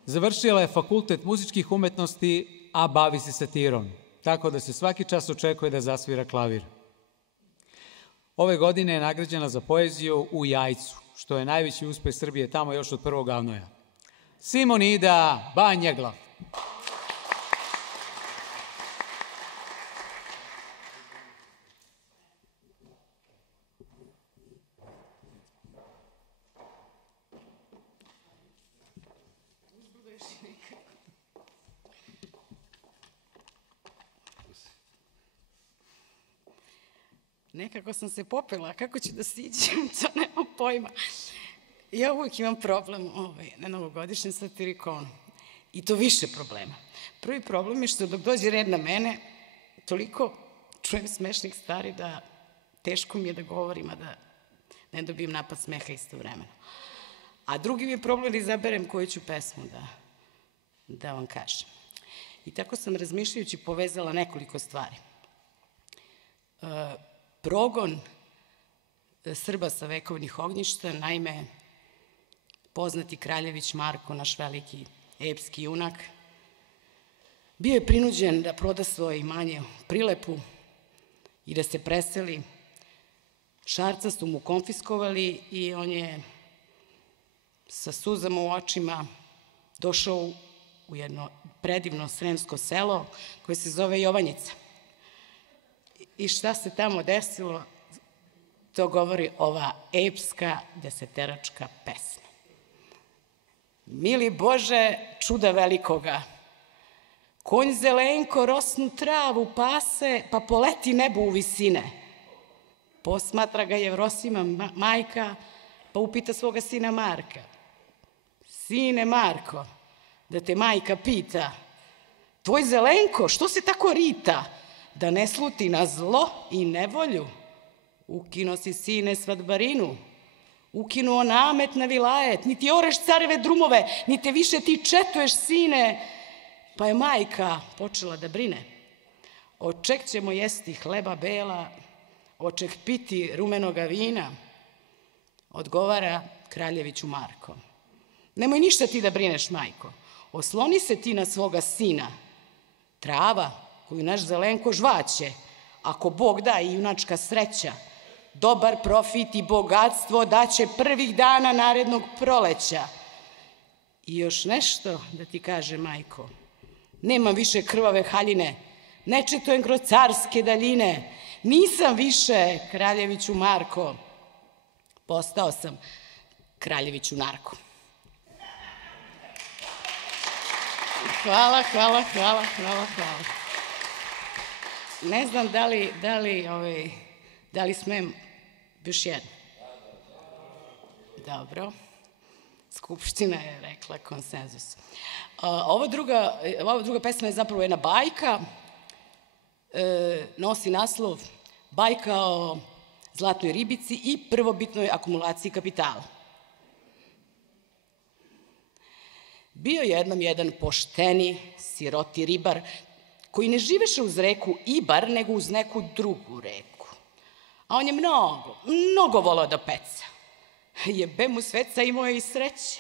Završila je Fakultet muzičkih umetnosti, a bavi se satirom, tako da se svaki čas očekuje da zasvira klavir. Ove godine je nagrađena za poeziju u Jajcu, što je najveći uspeh Srbije tamo još od prvog Avnoja. Simonida Banjaglav. Nekako sam se popela, kako ću da siđem, to nemam pojma. Ja uvijek imam problem na novogodišnjem satirikonu. I to više problema. Prvi problem je što dok dođe red na mene, toliko čujem smešnih stvari da teško mi je da govorim, a da ne dobijem napad smeha istovremeno. A drugi mi je problem da izaberem koju ću pesmu da vam kažem. I tako sam razmišljajući povezala nekoliko stvari. Progon Srba sa vekovnih ognjišta, naime, poznati Kraljević Marko, naš veliki epski junak, bio je prinuđen da proda svoje imanje u Prilepu i da se preseli. Šarca su mu konfiskovali i on je sa suzama u očima došao u jedno predivno sremsko selo koje se zove Jovanjica. I šta se tamo desilo, to govori ova epska deseteračka pesma. Mili Bože, čuda velikoga, konj zelenko rosnu travu pase, pa poleti nebu u visine. Posmatra ga Jevrosima majka, pa upita svoga sina Marka. Sine Marko, da te majka pita, tvoj zelenko, što se tako rita, da ne sluti na zlo i nevolju? Ukino si, sine, svadbarinu, ukinuo namet na vilajet, niti oreš careve drumove, niti više ti četuješ, sine. Pa je majka počela da brine. Od čeg ćemo jesti hleba bela, od čeg piti rumenoga vina? Odgovara Kraljeviću Marko. Nemoj ništa ti da brineš, majko. Osloni se ti na svoga sina. Trava koju naš zelenko žvaće, ako Bog da i junačka sreća, dobar profit i bogatstvo daće prvih dana narednog proleća. I još nešto da ti kaže, majko. Nemam više krvave haljine, ne četujem kroz carske daljine, nisam više Kraljeviću Marko, postao sam Kraljeviću narko. Hvala. Ne znam da li smem još jedno. Dobro. Skupština je rekla konsenzus. Ova druga pesma je zapravo jedna bajka. Nosi naslov Bajka o zlatnoj ribici i prvobitnoj akumulaciji kapitala. Bio jednom jedan pošteni, siroti ribar, koji ne živeše uz reku Ibar, nego uz neku drugu reku. A on je mnogo volao da peca. Jebe mu sveca, imao je i sreće.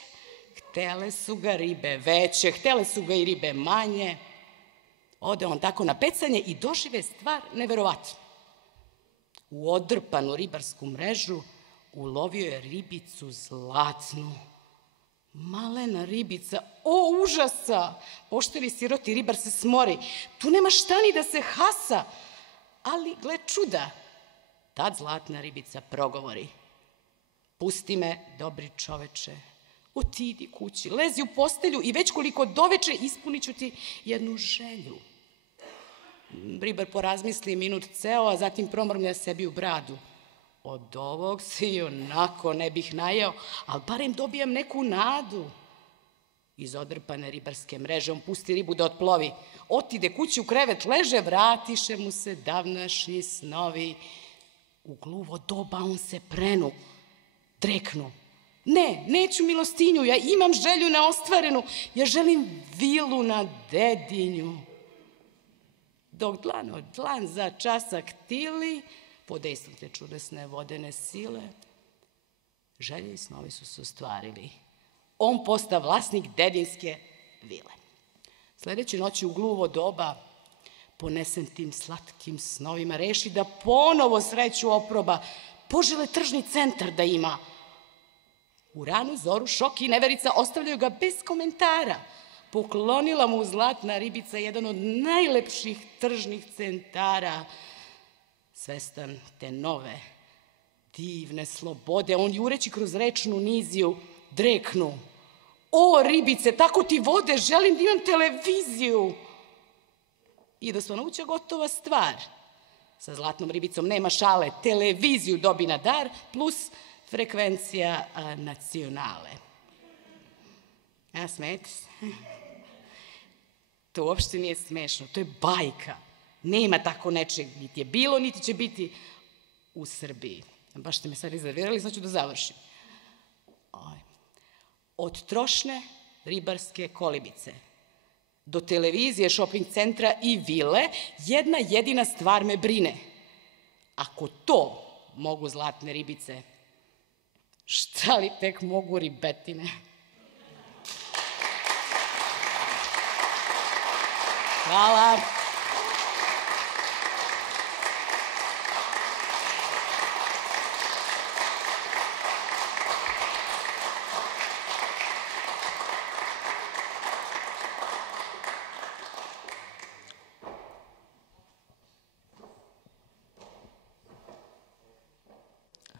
Htele su ga ribe veće, htele su ga i ribe manje. Ode on tako na pecanje i dožive stvar neverovatnu. U odrpanu ribarsku mrežu ulovio je ribicu zlatnu. Malena ribica, o užasa! Pošteni siroti ribar se smori. Tu nema šta ni da se hasa. Ali, gle čuda, tad zlatna ribica progovori. Pusti me, dobri čoveče, otidi kući, lezi u postelju i već koliko doveče ispunit ću ti jednu želju. Ribar porazmisli minut ceo, a zatim promrmlja sebi u bradu. Od ovog se i onako ne bih najeo, ali barem dobijam neku nadu. Iz odrpane ribarske mreže on pusti ribu da otplovi. Otide kući u krevet, leže, vratiše mu se davnašnji snovi. U gluvo doba on se prenu, dreknu. Ne, neću milostinju, ja imam želju neostvarenu, ja želim vilu na Dedinju. Dok dlan od dlan za časak tili, pod dejstvom te čudesne vodene sile, Želje i snovi su se ostvarili. On posta vlasnik dedinske vile. Sledeće noći u gluvo doba ponesen tim slatkim snovima, reši da ponovo sreću oproba, požele tržni centar da ima. U ranu zoru Šoki i Neverica ostavljaju ga bez komentara. Poklonila mu zlatna ribica jedan od najlepših tržnih centara. Svestan te nove, divne slobode, on jureći kroz rečnu niziju dreknu: o, ribice, tako ti vode, želim da imam televiziju. I da Slonovuća gotova stvar. Sa zlatnom ribicom nema šale, televiziju dobi na dar, plus frekvencija nacionale. A smijete se? To uopšte nije smešno, to je bajka. Nema tako nečeg, niti je bilo, niti će biti u Srbiji. Baš ste me sad iznervirali, znači da završim. Od trošne ribarske kolibice do televizije, šoping centra i vile, jedna jedina stvar me brine. Ako to mogu zlatne ribice, šta li tek mogu ribetine? Hvala.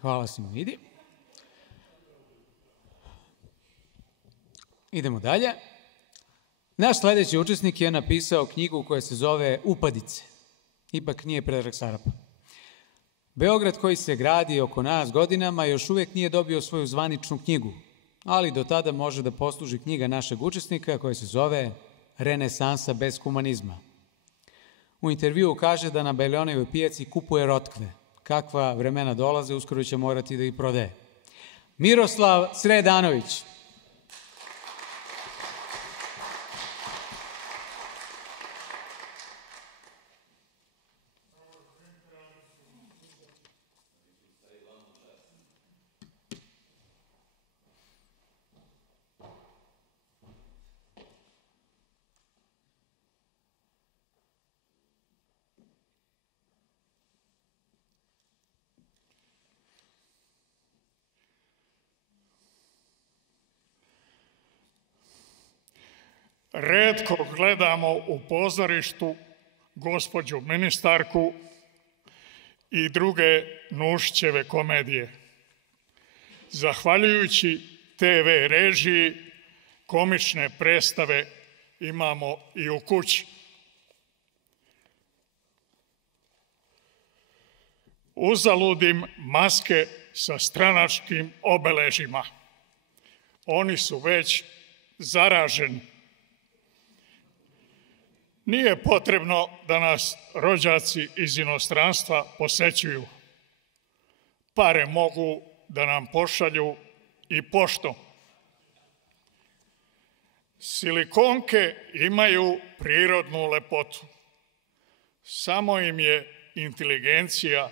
Hvala Simidi. Idemo dalje. Naš sledeći učesnik je napisao knjigu koja se zove Upadice. Ipak nije Predrag Sarapa. Beograd koji se gradi oko nas godinama još uvijek nije dobio svoju zvaničnu knjigu, ali do tada može da posluži knjiga našeg učesnika koja se zove Renesansa bez humanizma. U intervjuu kaže da na Bajlonijevoj pijaci kupuje rotkve. Kakva vremena dolaze, uskoro će morati da ih prodaje. Miroslav Sredanović. Retko gledamo u pozorištu gospođu ministarku i druge Nušićeve komedije. Zahvaljujući TV režiji, komične predstave imamo i u kući. Uzaludim maske sa stranačkim obeležima. Oni su već zaraženi. Nije potrebno da nas rođaci iz inostranstva posećuju. Pare mogu da nam pošalju i poštom. Silikonke imaju prirodnu lepotu. Samo im je inteligencija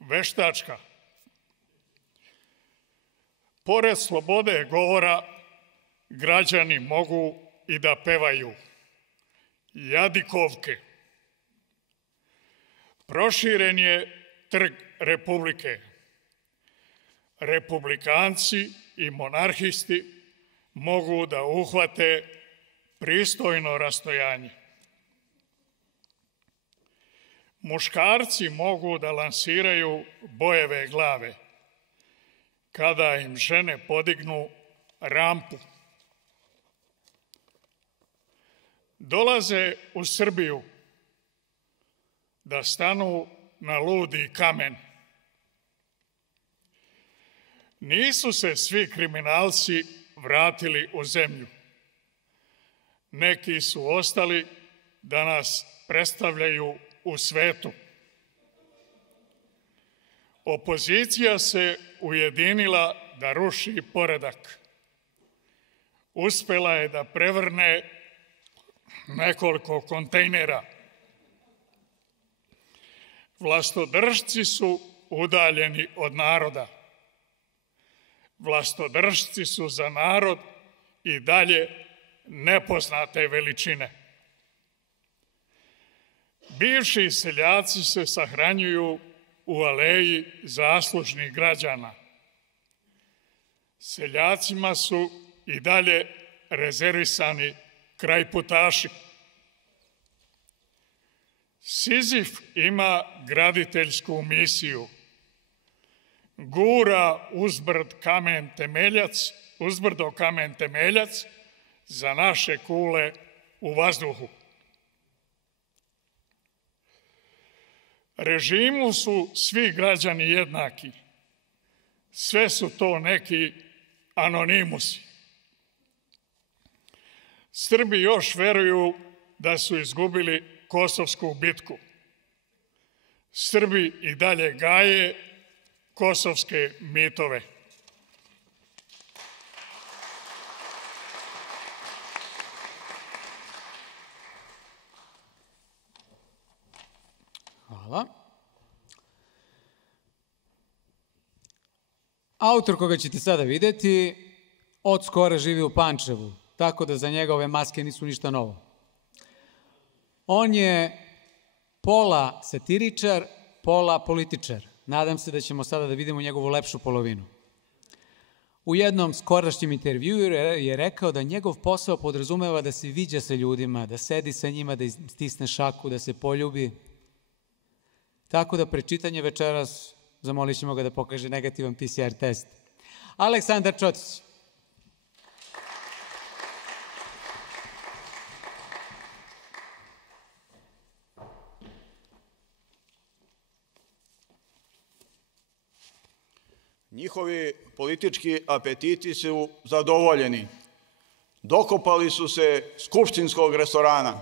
veštačka. Pored slobode govora, građani mogu i da pevaju jadikovke. Proširen je trg Republike. Republikanci i monarhisti mogu da uhvate pristojno rastojanje. Muškarci mogu da lansiraju bojeve glave kada im žene podignu rampu. Dolaze u Srbiju da stanu na ludi kamen. Nisu se svi kriminalci vratili u zemlju. Neki su ostali da nas predstavljaju u svetu. Opozicija se ujedinila da ruši poredak. Uspela je da prevrne nekoliko kontejnera. Vlastodržci su udaljeni od naroda. vlastodržci su za narod i dalje nepoznate veličine. Bivši seljaci se sahranjuju u aleji zaslužnih građana. Seljacima su i dalje rezervisani krajputaši. Sizif ima graditeljsku misiju. Gura uzbrdo kamen temeljac za naše kule u vazduhu. Režimu su svi građani jednaki. Sve su to neki anonimusi. Srbi još veruju da su izgubili Kosovsku bitku. Srbi i dalje gaje kosovske mitove. Hvala. Autor koga ćete sada videti od skora živi u Pančevu, tako da za njega ove maske nisu ništa novo. On je pola satiričar, pola političar. Nadam se da ćemo sada da vidimo njegovu lepšu polovinu. U jednom skorašnjem intervjuu je rekao da njegov posao podrazumeva da se viđa sa ljudima, da sedi sa njima, da stisne šaku, da se poljubi. Tako da pred čitanje večeras zamolit ćemo ga da pokaže negativan PCR test. Aleksandar Čotić. Njihovi politički apetiti su zadovoljeni. Dokopali su se skupštinskog restorana.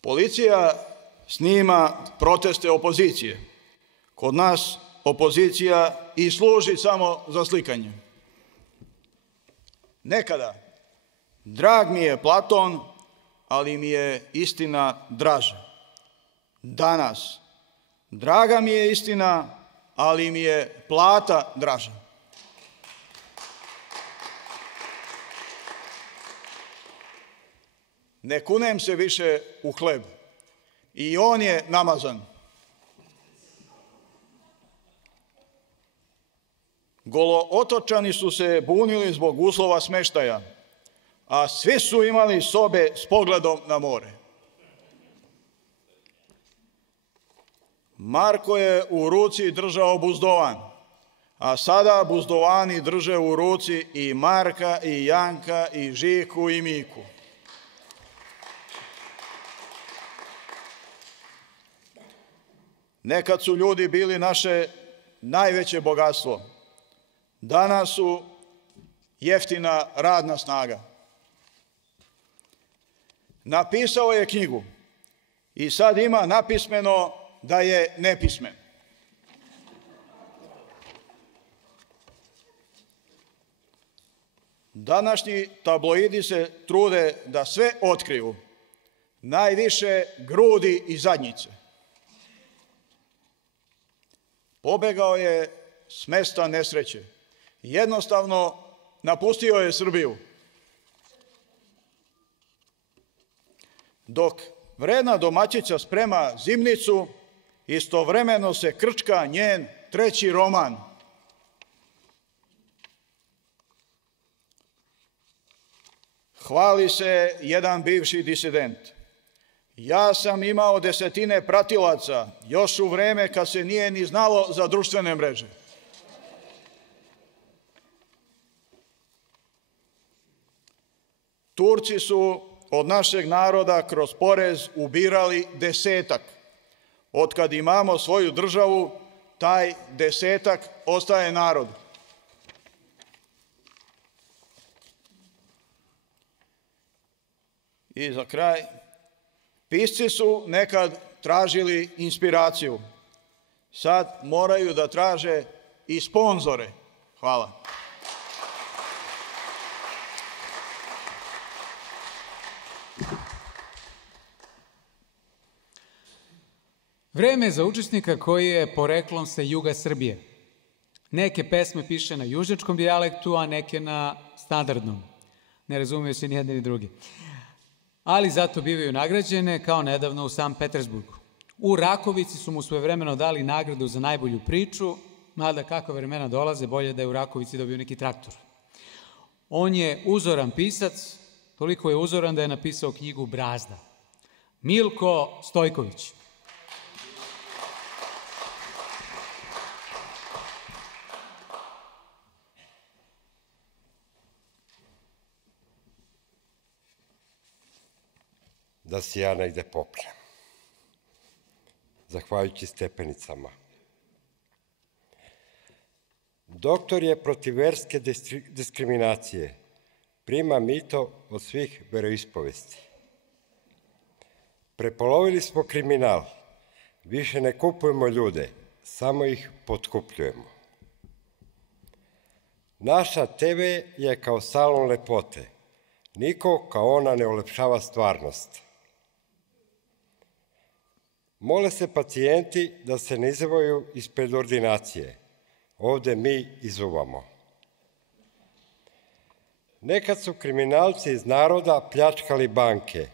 Policija snima proteste opozicije. Kod nas opozicija i služi samo za slikanje. Nekada, drag mi je Platon, ali mi je istina draža. Danas, draga mi je istina, ali mi je plata draža. Ne kunem se više u hleb. I on je namazan. Golootočani su se bunili zbog uslova smeštaja, a svi su imali sobe s pogledom na more. Marko je u ruci držao buzdovan, a sada buzdovani drže u ruci i Marka, i Janka, i Žiku, i Miku. Nekad su ljudi bili naše najveće bogatstvo. Danas su jeftina radna snaga. Napisao je knjigu i sad ima napismeno da je nepismen. Današnji tabloidi se trude da sve otkriju, najviše grudi i zadnjice. Pobegao je s mesta nesreće. Jednostavno napustio je Srbiju. Dok vredna domaćica sprema zimnicu, istovremeno se krčka njen treći roman. Hvali se jedan bivši disident. Ja sam imao desetine pratilaca, još u vreme kad se nije ni znalo za društvene mreže. Turci su od našeg naroda kroz porez ubirali desetak. Otkad imamo svoju državu, taj desetak ostaje narodu. I za kraj, pisci su nekad tražili inspiraciju. Sad moraju da traže i sponzore. Hvala. Vreme je za učesnika koji je poreklom sa juga Srbije. Neke pesme piše na južnjačkom dijalektu, a neke na standardnom. Ne razumiju se ni jedni ni drugi. Ali zato bivaju nagrađene, kao nedavno u Sankt Petersburgu. U Rakovici su mu svojevremeno dali nagradu za najbolju priču, mada kakva vremena dolaze, bolje da je u Rakovici dobio neki traktor. On je uzoran pisac, toliko je uzoran da je napisao knjigu Brazda. Milko Stojković. Da se ja negde popnem, zahvaljujući stepenicama. Doktor je protiv verske diskriminacije, prima mito od svih veroispovesti. Prepolovili smo kriminal, više ne kupujemo ljude, samo ih potkupljujemo. Naša TV je kao salon lepote, niko kao ona ne ulepšava stvarnost. Mole se pacijenti da se ne izavaju ispred ordinacije. Ovde mi izuvamo. Nekad su kriminalci iz naroda pljačkali banke.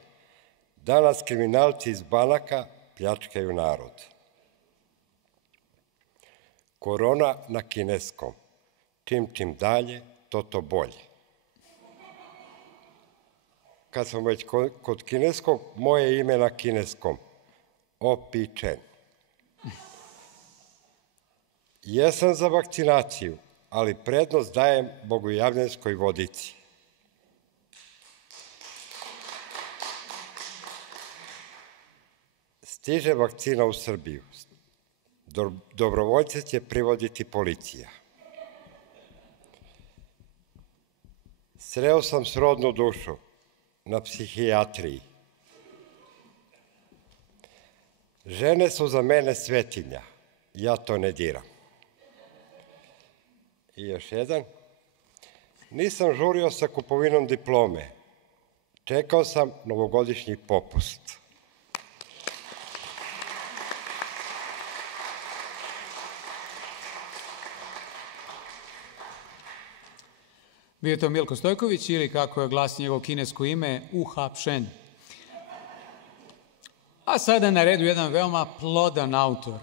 Danas kriminalci iz banaka pljačkaju narod. Korona na kineskom. Čim dalje, to bolje. Kad smo već kod kineskog, moje ime na kineskom. Opičen. Jesam za vakcinaciju, ali prednost dajem Bogojavljanskoj vodici. Stiže vakcina u Srbiju. Dobrovoljce će privoditi policija. Sreo sam srodnu dušu na psihijatriji. Žene su za mene svetinja, ja to ne diram. I još jedan. Nisam žurio sa kupovinom diplome. Čekao sam novogodišnji popust. Bio je to Milko Stojković ili kako je glasi njegovo kinesko ime, uhapšen. A sada na redu jedan veoma plodan autor,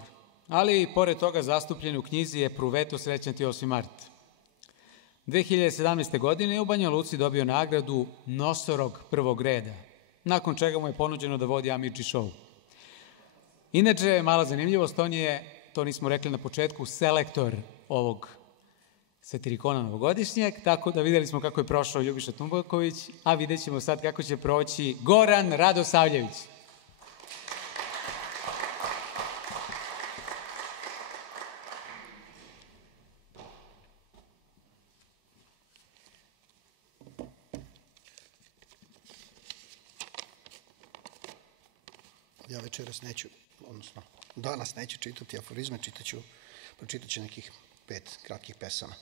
ali i pored toga zastupljen u knjizi je Pruveto srećan ti 8. mart. 2017. godine je u Banja Luci dobio nagradu Nosorog prvog reda, nakon čega mu je ponuđeno da vodi Amidži show. Inače, mala zanimljivost, on je, to nismo rekli na početku, selektor ovog satirikona novogodišnjeg, tako da videli smo kako je prošao Ljubiša Tumboković, a vidjet ćemo sad kako će proći Goran Radosavljević. Ja večeras neću, odnosno danas neću čitati aforizme, pročitat ću nekih 5 kratkih pesama.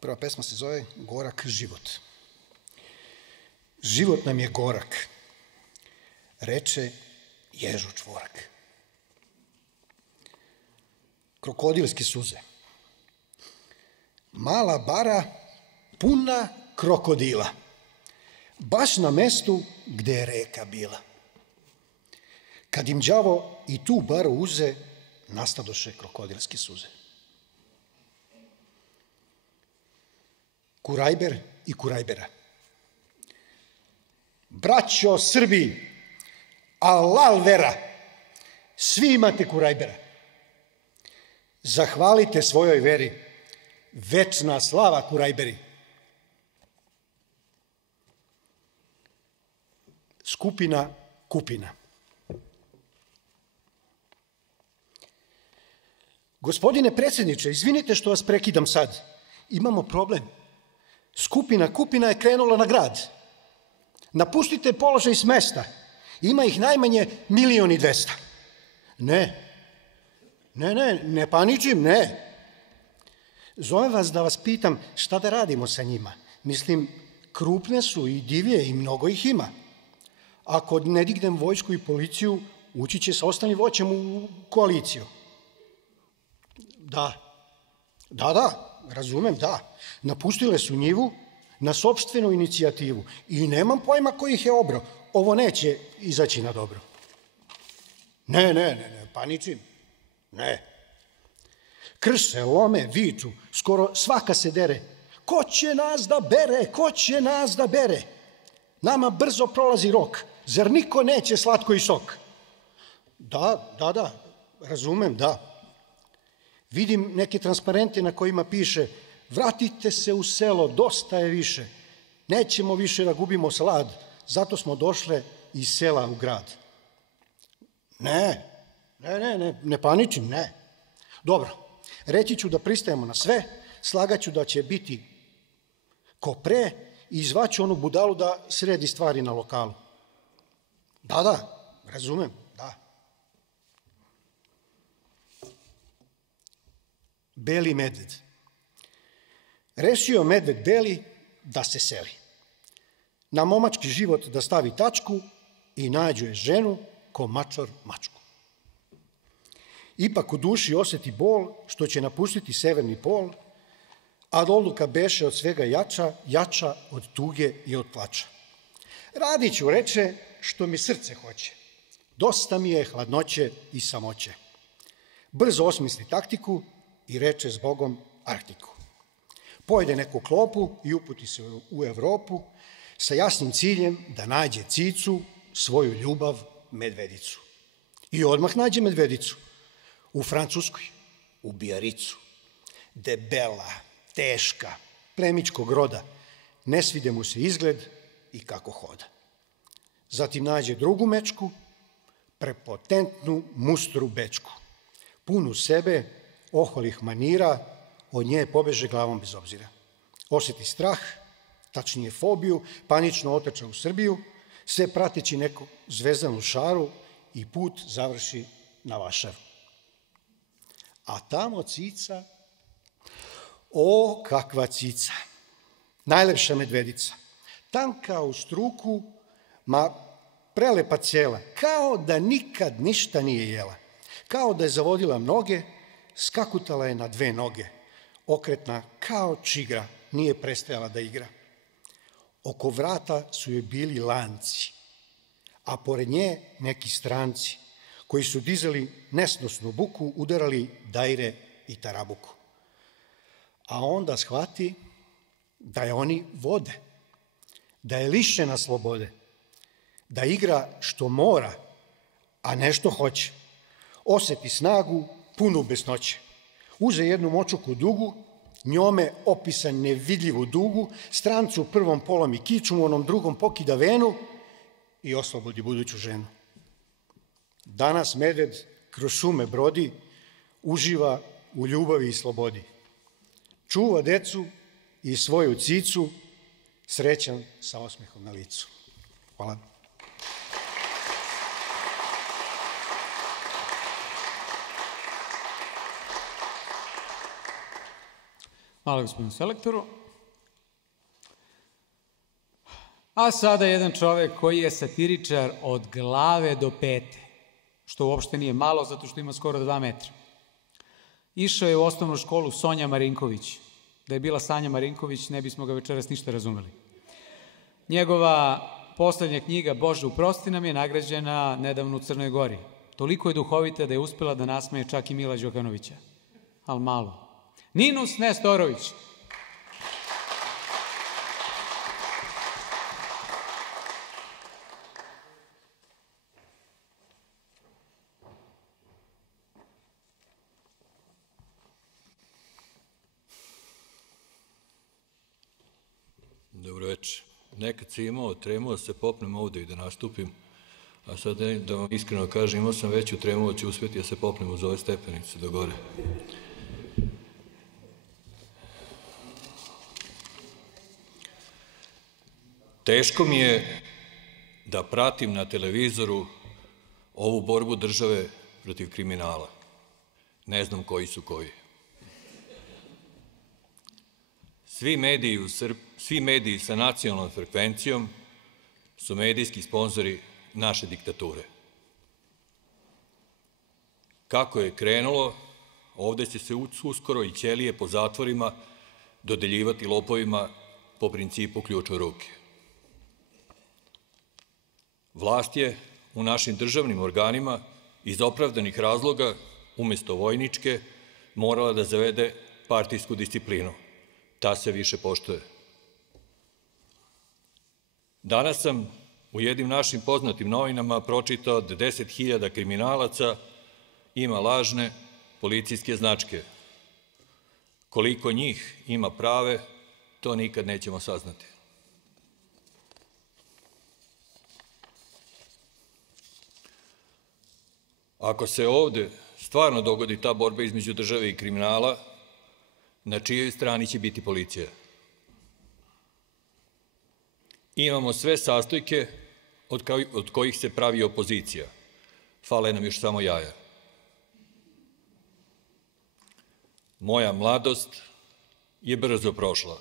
Prva pesma se zove Gorak život. Život nam je gorak, reče ježu čvorak. Krokodilske suze. Mala bara puna krokodila, baš na mestu gde je reka bila. Kad im đavo i tu baru uze, nastadoše krokodilske suze. Kurajber i Kurajbera. Braćo Srbi, alal vera, svi imate Kurajbera. Zahvalite svojoj veri, večna slava Kurajberi. Skupina Kupina. Gospodine predsjedniče, izvinite što vas prekidam sad. Imamo problem. Skupina Kupina je krenula na grad. Napustite položaj s mesta. Ima ih najmanje 1.200.000. Ne paničim, ne. Zovem vas da vas pitam šta da radimo sa njima. Mislim, krupne su i divlje i mnogo ih ima. Ako ne dignem vojsku i policiju, ući će sa ostalim voćem u koaliciju. Da, Da, razumem, da. Napustile su njivu na sopstvenu inicijativu i nemam pojma ko ih je obrao. Ovo neće izaći na dobro. Ne, paničim. Ne. Krše, lome, viču, skoro svaka se dere. Ko će nas da bere? Ko će nas da bere? Nama brzo prolazi rok. Zar niko neće slatko i sok? Da, razumem, da. Vidim neke transparente na kojima piše vratite se u selo, dosta je više. Nećemo više da gubimo slad, zato smo došle iz sela u grad. Ne paničim, ne. Dobro, reći ću da pristajemo na sve, slagaću da će biti ko pre i izvaću onu budalu da sredi stvari na lokalu. Da, razumem, da. Beli medved. Rešio medved Beli da se seli. Na momački život da stavi tačku i nađuje ženu ko mačor mačku. Ipak u duši oseti bol što će napustiti severni pol, a odluka beše od svega jača od tuge i od plača. Radit ću, reče, što mi srce hoće. Dosta mi je hladnoće i samoće. Brzo osmisli taktiku i reče zbogom Arktiku. Pojede neku klopu i uputi se u Evropu sa jasnim ciljem da nađe cicu, svoju ljubav, medvedicu. I odmah nađe medvedicu. U Francuskoj, u Bijaricu. Debela, teška, plemičkog roda. Ne svide mu se izgled i kako hoda. Zatim nađe drugu mečku, prepotentnu mustru bečku. Punu sebe, oholih manira, od nje pobeže glavom bez obzira. Osjeti strah, tačnije fobiju, panično otrča u Srbiju, sve prateći neku zvezdanu šaru i put završi na Vašaru. A tamo cica, o kakva cica, najlepša medvedica, tanka u struku, ma prelepa cela, kao da nikad ništa nije jela, kao da je zavodila mnoge, skakutala je na dve noge, okretna kao čigra, nije prestajala da igra. Oko vrata su joj bili lanci, a pored nje neki stranci, koji su dizali nesnosnu buku, udarali dajre i tarabuku. A onda shvati da je oni vode, da je lišena slobode, da igra što mora, a ne što hoće. Oseti snagu, punu besnoće. Uze jednu močuku dugu, njome opisa nevidljivu dugu, strancu prvom polomi kiču, u onom drugom pokida venu i oslobodi buduću ženu. Danas medved kroz šume brodi, uživa u ljubavi i slobodi. Čuva decu i svoju cicu, srećan sa osmehom na licu. Hvala. Hvala gospodinu selektoru. A sada jedan čovek koji je satiričar od glave do pete, što uopšte nije malo, zato što ima skoro 2 metra. Išao je u osnovnu školu Sonja Marinković. Da je bila Sanja Marinković, ne bismo ga večeras ništa razumeli. Njegova poslednja knjiga Bože uprosti nam je nagrađena nedavno u Crnoj Gori. Toliko je duhovita da je uspela da nasmeje čak i Mila Đukanovića. Ali malo. Ninus Nestorović. Dobro večer. Nekad si imao tremu da se popnem ovde i da nastupim, a sad da vam iskreno kažem, imao sam veću tremu da ću uspjeti da se popnem uz ove stepenice do gore. Teško mi je da pratim na televizoru ovu borbu države protiv kriminala. Ne znam koji su koji. Svi mediji sa nacionalnom frekvencijom su medijski sponzori naše diktature. Kako je krenulo, Ovde će se uskoro i ćelije po zatvorima dodeljivati lopovima po principu ključ u ruke. Vlast je u našim državnim organima iz opravdanih razloga, umesto vojničke, morala da zavede partijsku disciplinu. Ta se više poštuje. Danas sam u jednim našim poznatim novinama pročitao da 10.000 kriminalaca ima lažne policijske značke. Koliko njih ima prave, to nikad nećemo saznati. Ako se ovde stvarno dogodi ta borba između države i kriminala, na čijoj strani će biti policija? Imamo sve sastojke od kojih se pravi opozicija. Fale nam još samo jaja. Moja mladost je brzo prošla.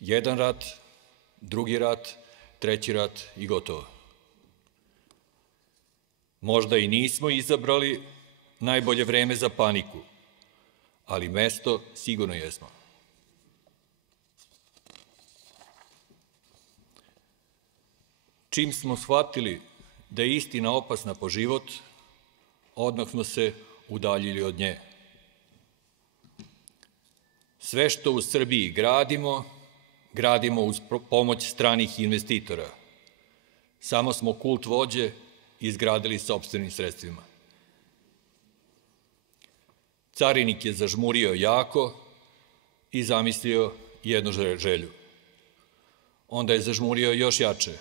Jedan rat, drugi rat, treći rat i gotovo. Možda i nismo izabrali najbolje vreme za paniku, ali mesto sigurno jesmo. Čim smo shvatili da je istina opasna po život, odmah smo se udaljili od nje. Sve što u Srbiji gradimo, gradimo uz pomoć stranih investitora. Samo smo kult vođe izgradili sopstvenim sredstvima. Carinik je zažmurio jako i zamislio jednu želju. Onda je zažmurio još jače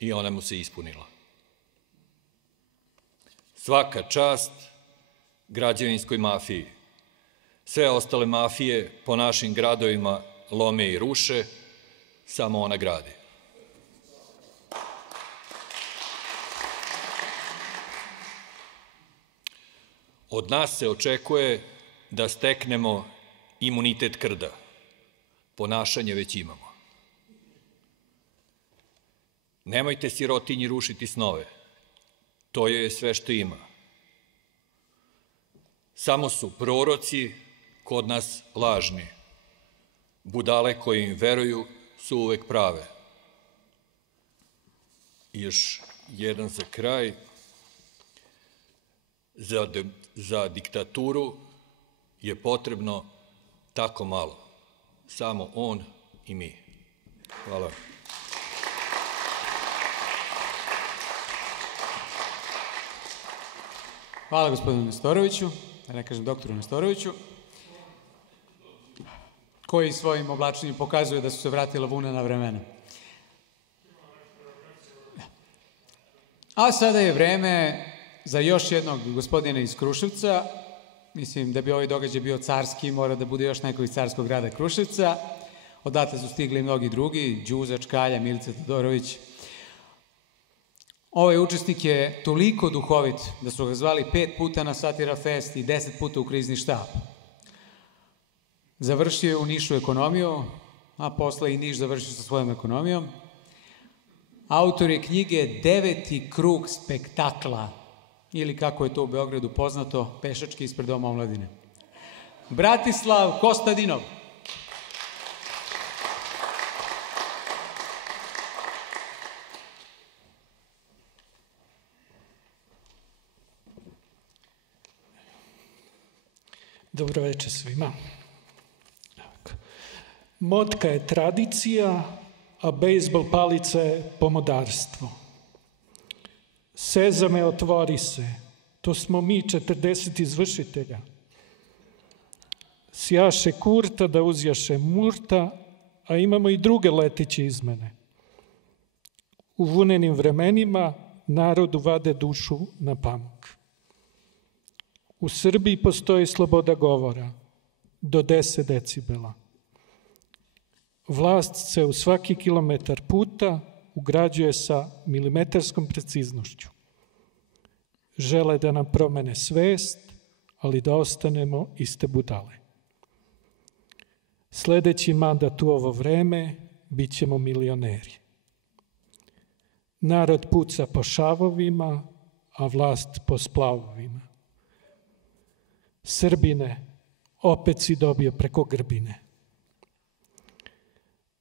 i ona mu se ispunila. Svaka čast građevinskoj mafiji. Sve ostale mafije po našim gradovima lome i ruše, samo ona gradi. Od nas se očekuje da steknemo imunitet krda. Ponašanje već imamo. Nemojte sirotinji rušiti snove. To je sve što ima. Samo su proroci kod nas lažni. Budale koje im veruju su uvek prave. I još jedan za kraj. Za diktaturu je potrebno tako malo. Samo on i mi. Hvala. Hvala gospodinu Nestoroviću, da ne kažem doktoru Nestoroviću, koji svojim oblačenjem pokazuje da su se vratila vunena vremena. A sada je vreme za još jednog gospodina iz Kruševca. Mislim da bi ovaj događaj bio carski, mora da bude još neko iz carskog grada Kruševca. Odatle su stigli mnogi drugi, Đuza, Čkalja, Milica Todorović. Ovaj učesnik je toliko duhovit da su ga zvali 5 puta na Satira Fest i 10 puta u krizni štab. Završio je u Nišu ekonomiju, a posle i Niš završio sa svojom ekonomijom. Autor je knjige 9. krug spektakla, ili kako je to u Beogradu poznato, pešački ispred Doma omladine. Bratislav Kostadinov. Dobro večer svima. Motka je tradicija, a bejsbol palica je pomodarstvo. Sezame, otvori se. To smo mi 40 izvršitelja. Sjaše kurta da uzjaše murta, a imamo i druge leteće izmene. U vunenim vremenima narodu vade dušu na pamuk. U Srbiji postoji sloboda govora do 10 decibela. Vlast se u svaki kilometar puta ugrađuje sa milimetarskom preciznošću. Žele da nam promene svest, ali da ostanemo iste budale. Sledeći mandat u ovo vreme bit ćemo milioneri. Narod puca po šavovima, a vlast po splavovima. Srbine, opet si dobio preko grbine.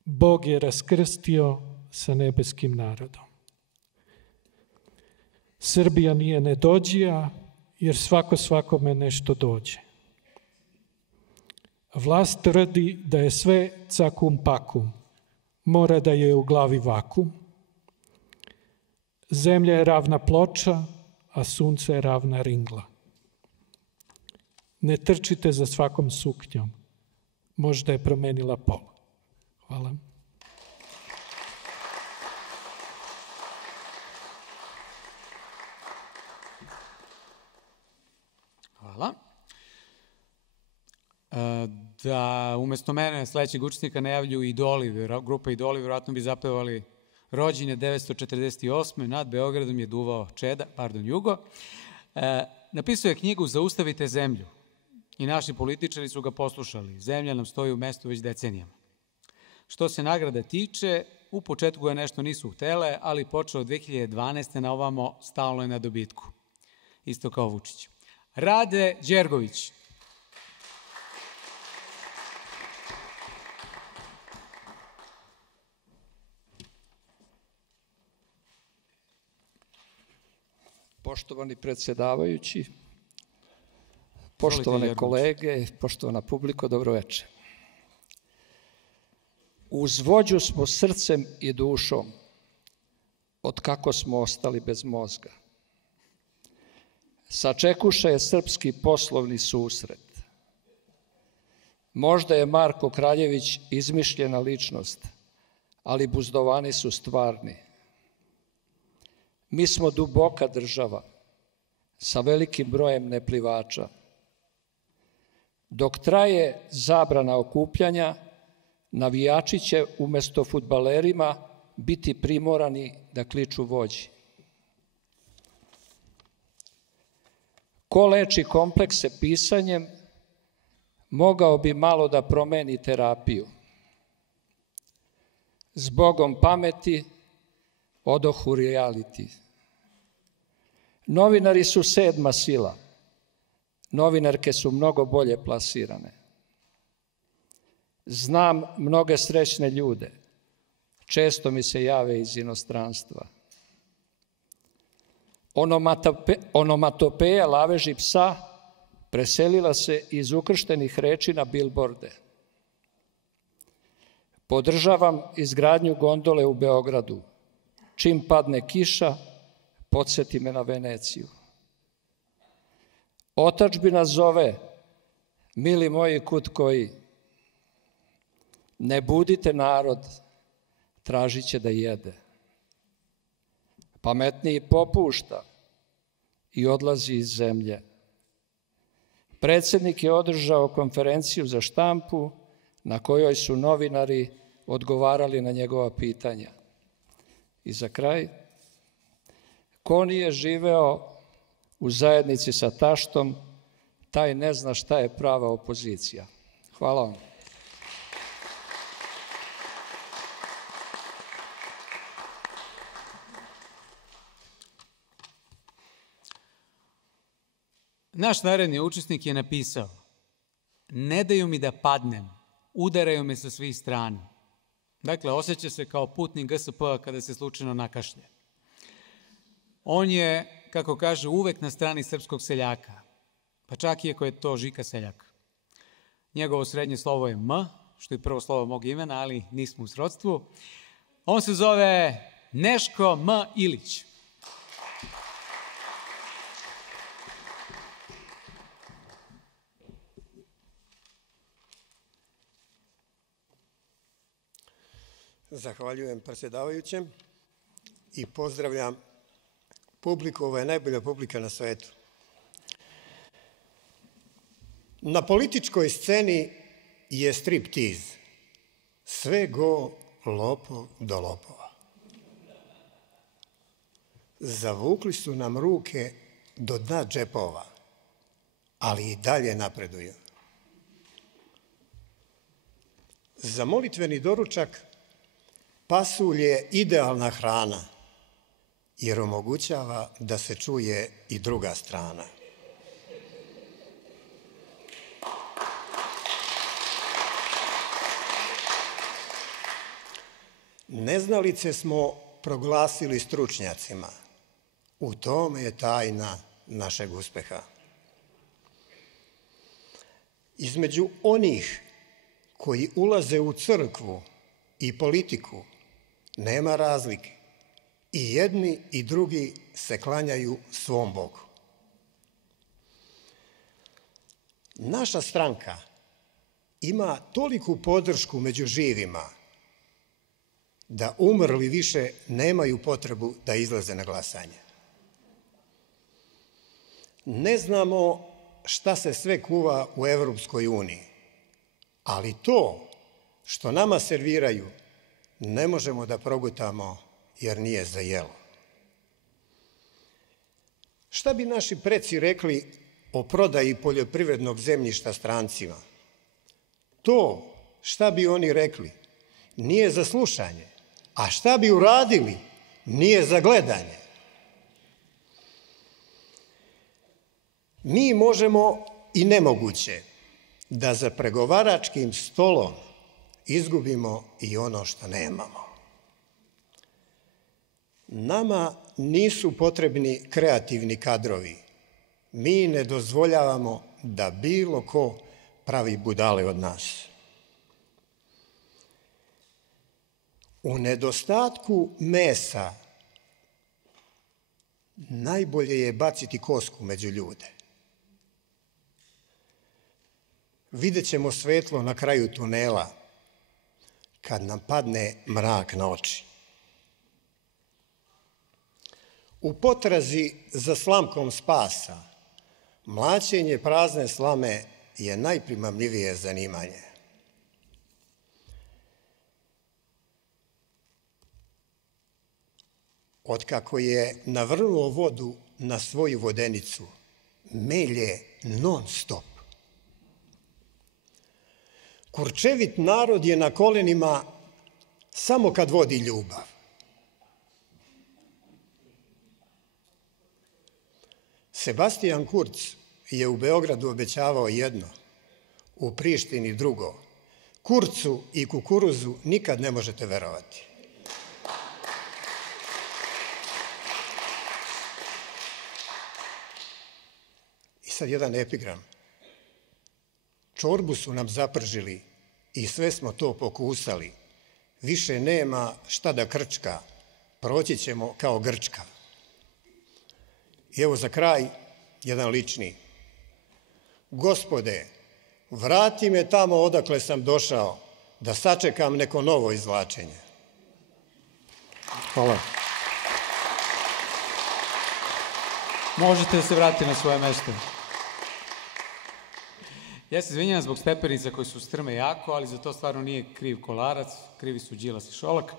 Bog je raskrstio sa nebeskim narodom. Srbija nije nedođija, jer svako svakome nešto dođe. Vlast tvrdi da je sve cakum pakum, mora da je u glavi vakum. Zemlja je ravna ploča, a sunce je ravna ringla. Ne trčite za svakom suknjom, možda je promenila pola. Hvala. Hvala. Da umesto mene sledećeg učesnika najavljuju Idoli, grupa Idoli, vjerojatno bi zapevali Rođen je 948. Nad Beogradom je duvao Jugo. Napisao je knjigu Zaustavite zemlju i naši političari su ga poslušali. Zemlja nam stoji u mestu već decenijama. Što se nagrada tiče, u početku ga nešto nisu htele, ali počeo od 2012. na ovamo stalno je na dobitku. Isto kao Vučić. Rade Đergović. Poštovani predsedavajući, poštovane kolege, poštovana publiko, dobroveče. Uz vođu smo srcem i dušom, od kako smo ostali bez mozga. Sačekuša je srpski poslovni susret. Možda je Marko Kraljević izmišljena ličnost, ali buzdovani su stvarni. Mi smo duboka država, sa velikim brojem neplivača. Dok traje zabrana okupljanja, navijači će umesto fudbalerima biti primorani da kliču vođi. Ko leči komplekse pisanjem, mogao bi malo da promeni terapiju. Zbogom pameti, odoh u reality. Novinari su 7. sila. Novinarke su mnogo bolje plasirane. Znam mnoge srećne ljude. Često mi se jave iz inostranstva. Onomatopeja laveži psa preselila se iz ukrštenih reči na bilborde. Podržavam izgradnju gondole u Beogradu. Čim padne kiša, podsjeti me na Veneciju. Otadžbina zove, mili moji kud koji, ne budite narod, tražit će da jede. Pametniji popušta i odlazi iz zemlje. Predsednik je održao konferenciju za štampu na kojoj su novinari odgovarali na njegova pitanja. I za kraj, ko nije živeo u zajednici sa taštom, taj ne zna šta je prava opozicija. Hvala vam. Naš naredni učesnik je napisao: ne daju mi da padnem, udaraju me sa svih strana. Dakle, osjeća se kao putnik GSP-a kada se slučajno nakašlje. On je, kako kaže, uvek na strani srpskog seljaka, pa čak i ako je to Žika seljak. Njegovo srednje slovo je M, što je prvo slovo mog imena, ali nismo u srodstvu. On se zove Neško M. Ilić. Zahvaljujem predsjedavajućem i pozdravljam publiku, ovo je najbolja publika na svetu. Na političkoj sceni je striptiz. Sve go lopov do lopova. Zavukli su nam ruke do dna džepova, ali i dalje napreduju. Za molitveni doručak pasulj je idealna hrana, jer omogućava da se čuje i druga strana. Neznalice smo proglasili stručnjacima. U tome je tajna našeg uspeha. Između onih koji ulaze u crkvu i politiku nema razlike. I jedni i drugi se klanjaju svom Bogu. Naša stranka ima toliku podršku među živima da umrli više nemaju potrebu da izlaze na glasanje. Ne znamo šta se sve kuva u Evropskoj uniji, ali to što nama serviraju ne možemo da progutamo jer nije za jelo. Šta bi naši preci rekli o prodaji poljoprivrednog zemljišta strancima? To šta bi oni rekli nije za slušanje, a šta bi uradili nije za gledanje. Mi možemo i nemoguće da za pregovaračkim stolom izgubimo i ono što nemamo. Nama nisu potrebni kreativni kadrovi. Mi ne dozvoljavamo da bilo ko pravi budale od nas. U nedostatku mesa najbolje je baciti kosku među ljude. Vidjet ćemo svetlo na kraju tunela kad nam padne mrak na oči. U potrazi za slamkom spasa, mlaćenje prazne slame je najprimamljivije zanimanje. Otkako je navrnuo vodu na svoju vodenicu, melje non stop. Kurčevit narod je na kolenima samo kad vodi ljubav. Sebastijan Kurz je u Beogradu obećavao jedno, u Prištini drugo. Kurcu i kukuruzu nikad ne možete verovati. I sad jedan epigram. Čorbu su nam zapržili i sve smo to pokusali. Više nema šta da krčka, proći ćemo kao Grčka. I evo za kraj jedan lični. Gospode, vrati me tamo odakle sam došao, da sačekam neko novo izvlačenje. Hvala. Možete da se vratiti na svoje mesto. Ja se izvinjam zbog stepenica koji su strme jako, ali za to stvarno nije kriv Kolarac, krivi su Đilas i Šolak.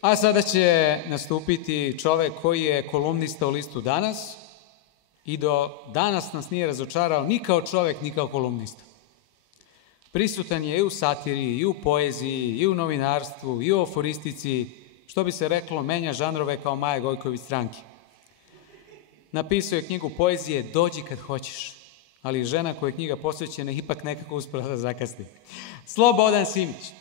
A sada će nastupiti čovek koji je kolumnista u listu Danas i do danas nas nije razočarao ni kao čovek, ni kao kolumnista. Prisutan je i u satiri, i u poeziji, i u novinarstvu, i u aforistici, što bi se reklo, menja žanrove kao Maja Gojković stranke. Napisao je knjigu poezije Dođi kad hoćeš, ali žena koja je knjiga posvećena ipak nekako uspela da zakasni. Slobodan Simić.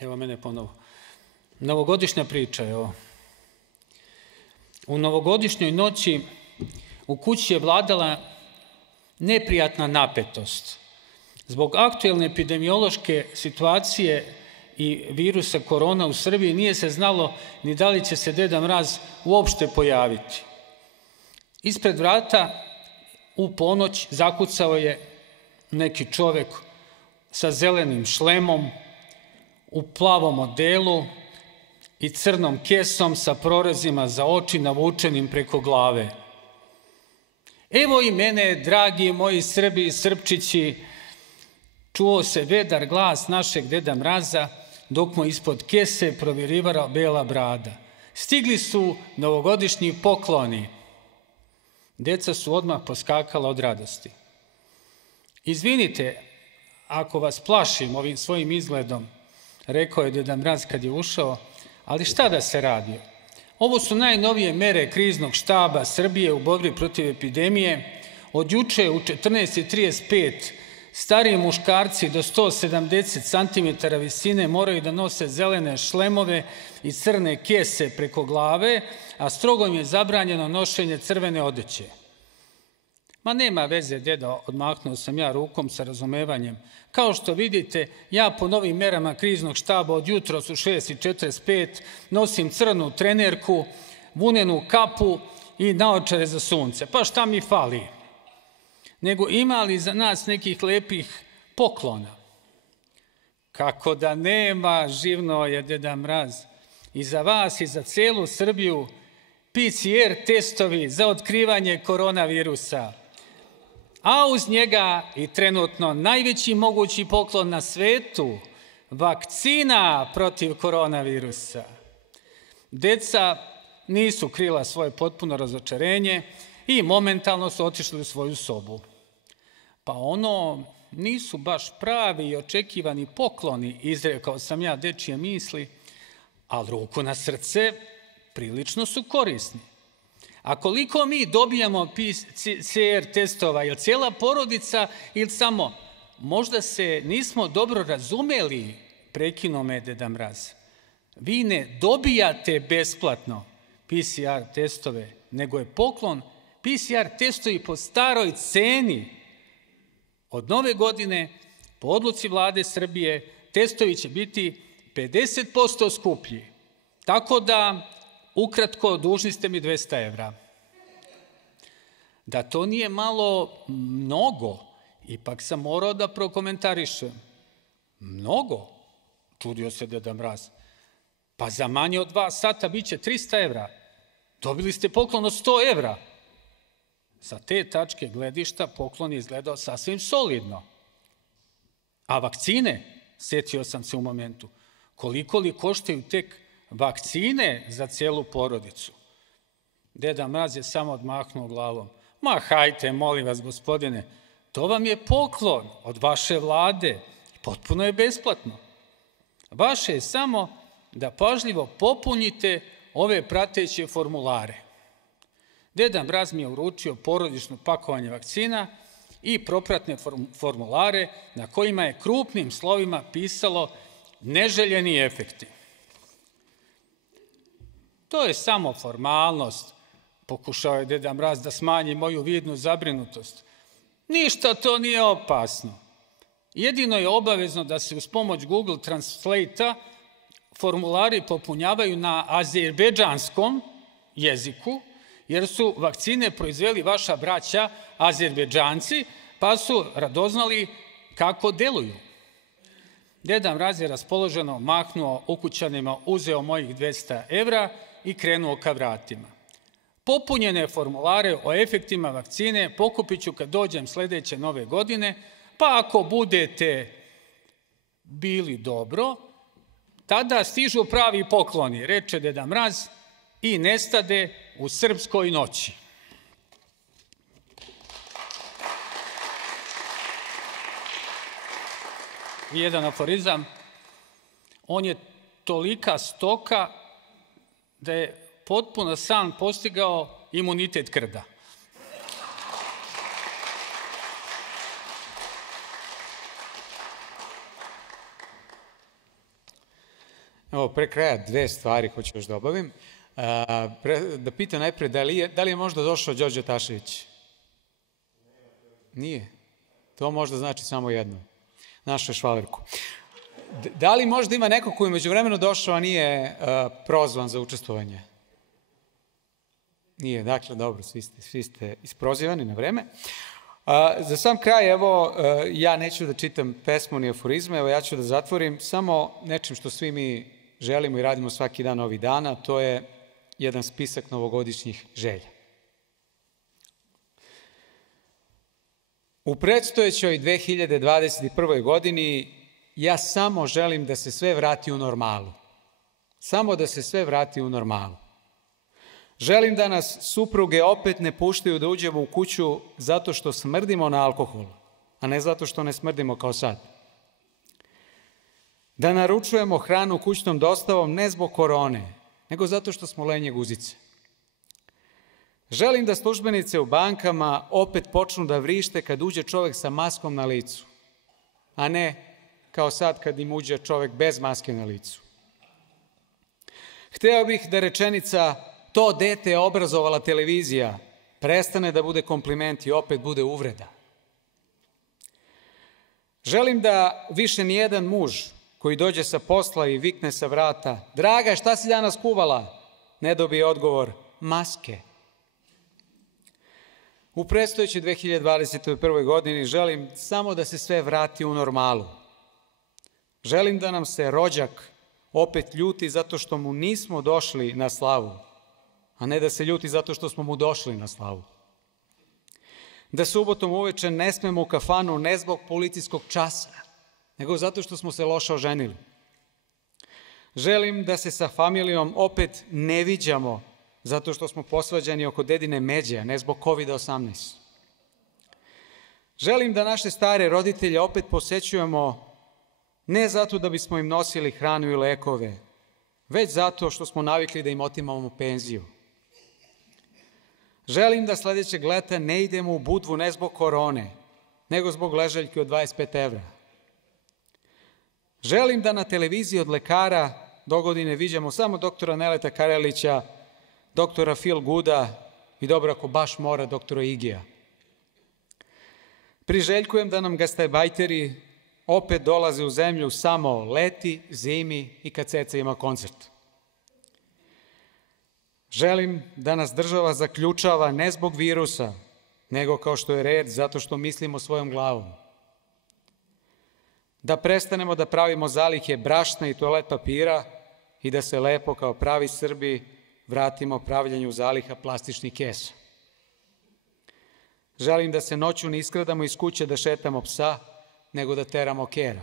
Evo mene ponovo. Novogodišnja priča, evo. U novogodišnjoj noći u kući je vladala neprijatna napetost. Zbog aktuelne epidemiološke situacije i virusa korona u Srbiji nije se znalo ni da li će se Deda Mraz uopšte pojaviti. Ispred vrata u ponoć zakucao je neki čovek sa zelenim šlemom, u plavom odelu i crnom kesom sa prorezima za oči navučenim preko glave. Evo i mene, dragi moji Srbi i Srpčići, čuo se vedar glas našeg Deda Mraza, dok mu ispod kese provirivala bela brada. Stigli su novogodišnji pokloni. Deca su odmah poskakala od radosti. Izvinite, ako vas plašim ovim svojim izgledom, rekao je Deda Mraz kad je ušao, ali šta da se radi? Ovo su najnovije mere kriznog štaba Srbije u borbi protiv epidemije. Od juče u 14:35 stariji muškarci do 170 cm visine moraju da nose zelene šlemove i crne kese preko glave, a strogo im je zabranjeno nošenje crvene odeće. Ma nema veze, deda, odmahnuo sam ja rukom sa razumevanjem. Kao što vidite, ja po novim merama kriznog štaba od jutros u 6:45 nosim crnu trenerku, vunenu kapu i naočare za sunce. Pa šta mi fali? Nego ima li za nas nekih lepih poklona? Kako da nema, živno je deda Mraz. I za vas i za celu Srbiju PCR testovi za otkrivanje koronavirusa. A uz njega i trenutno najveći mogući poklon na svetu, vakcina protiv koronavirusa. Deca nisu krila svoje potpuno razočarenje i momentalno su otišli u svoju sobu. Pa ono nisu baš pravi i očekivani pokloni, izrekao sam ja dečije misli, ali ruku na srce prilično su korisni. A koliko mi dobijamo PCR testova, je li cijela porodica ili samo, možda se nismo dobro razumeli, prekinuo me deda Mraz. Vi ne dobijate besplatno PCR testove, nego je poklon PCR testovi po staroj ceni. Od nove godine, po odluci Vlade Srbije, testovi će biti 50% skuplji. Tako da, ukratko, dužni ste mi 200 evra. Da to nije malo mnogo, ipak sam morao da prokomentarišem. Mnogo? Čudio se deda Mraz. Pa za manje od 2 sata bit će 300 evra. Dobili ste poklon od 100 evra. Sa te tačke gledišta poklon je izgledao sasvim solidno. A vakcine, setio sam se u momentu, koliko li koštaju tek vakcine za cijelu porodicu? Deda Mraz je samo odmahnuo glavom. Ma hajte, molim vas, gospodine, to vam je poklon od vaše vlade, potpuno je besplatno. Vaše je samo da pažljivo popunite ove prateće formulare. Deda Mraz mi je uručio porodično pakovanje vakcina i propratne formulare na kojima je krupnim slovima pisalo neželjeni efekti. To je samo formalnost, pokušao je deda Mraz da smanji moju vidnu zabrinutost. Ništa to nije opasno. Jedino je obavezno da se uz pomoć Google Translate-a formulari popunjavaju na azerbejdžanskom jeziku, jer su vakcine proizveli vaša braća Azerbejdžanci, pa su radoznali kako deluju. Deda Mraz je raspoloženo mahnuo ukućanima, uzeo mojih 200 evra i krenuo ka vratima. Popunjene formulare o efektima vakcine pokupit ću kad dođem sledeće nove godine, pa ako budete bili dobro, tada stižu pravi pokloni, reče deda Mraz, i nestade u srpskoj noći. Jedan aforizam, on je tolika stoka da je potpuno sam postigao imunitet krda. Evo, pre kraja 2 stvari hoću još da obavim. Da pitam najpre, da li je možda došao Đorđe Tašević? Nije. To možda znači samo jedno. Našu švalerku. Da li možda ima neko koji je među vremenu došao, a nije prozvan za učestvovanje? Nije, dakle, dobro, svi ste isprozivani na vreme. Za sam kraj, evo, ja neću da čitam pesmu ni aforizme, evo ja ću da zatvorim samo nečim što svi mi želimo i radimo svaki dan ovih dana, to je jedan spisak novogodišnjih želja. U predstojećoj 2021. godini ja samo želim da se sve vrati u normalu. Samo da se sve vrati u normalu. Želim da nas supruge opet ne puštaju da uđemo u kuću zato što smrdimo na alkohol, a ne zato što ne smrdimo kao sad. Da naručujemo hranu kućnom dostavom ne zbog korone, nego zato što smo lenje guzice. Želim da službenice u bankama opet počnu da vrište kad uđe čovek sa maskom na licu, a ne kao sad kad im uđe čovek bez maske na licu. Hteo bih da rečenica "to dete je obrazovala televizija" prestane da bude kompliment i opet bude uvreda. Želim da više nijedan muž koji dođe sa posla i vikne sa vrata "Draga, šta si danas kuvala?" ne dobije odgovor "maske". U predstojećoj 2021. godini želim samo da se sve vrati u normalu. Želim da nam se rođak opet ljuti zato što mu nismo došli na slavu, a ne da se ljuti zato što smo mu došli na slavu. Da subotom uveče ne smemo u kafanu ne zbog policijskog časa, nego zato što smo se loše oženili. Želim da se sa familijom opet ne viđamo zato što smo posvađani oko dedine međe, a ne zbog COVID-18. Želim da naše stare roditelje opet posećujemo ne zato da bismo im nosili hranu i lekove, već zato što smo navikli da im otimamo penziju. Želim da sledećeg leta ne idemo u Budvu ne zbog korone, nego zbog ležaljke od 25 evra. Želim da na televiziji od lekara dogodine viđamo samo doktora Neleta Karelića, doktora Phil Gooda i dobro ako baš mora doktora Igija. Priželjkujem da nam gastarbajteri opet dolaze u zemlju samo leti, zimi i kad Ceca ima koncert. Želim da nas država zaključava ne zbog virusa, nego kao što je red, zato što mislimo svojom glavom. Da prestanemo da pravimo zalihe brašna i toalet papira i da se lepo kao pravi Srbi vratimo pravljenju zaliha plastičnih kesa. Želim da se noću ne iskradamo iz kuće da šetamo psa, nego da teramo kera.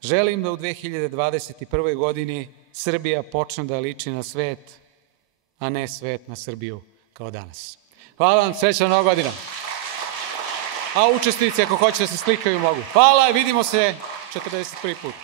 Želim da u 2021. godini Srbija počne da liči na svet, a ne svet na Srbiju kao danas. Hvala vam, srećna Nova godina. A učesnici, ako hoće da se slikaju, mogu. Hvala, vidimo se 41. put.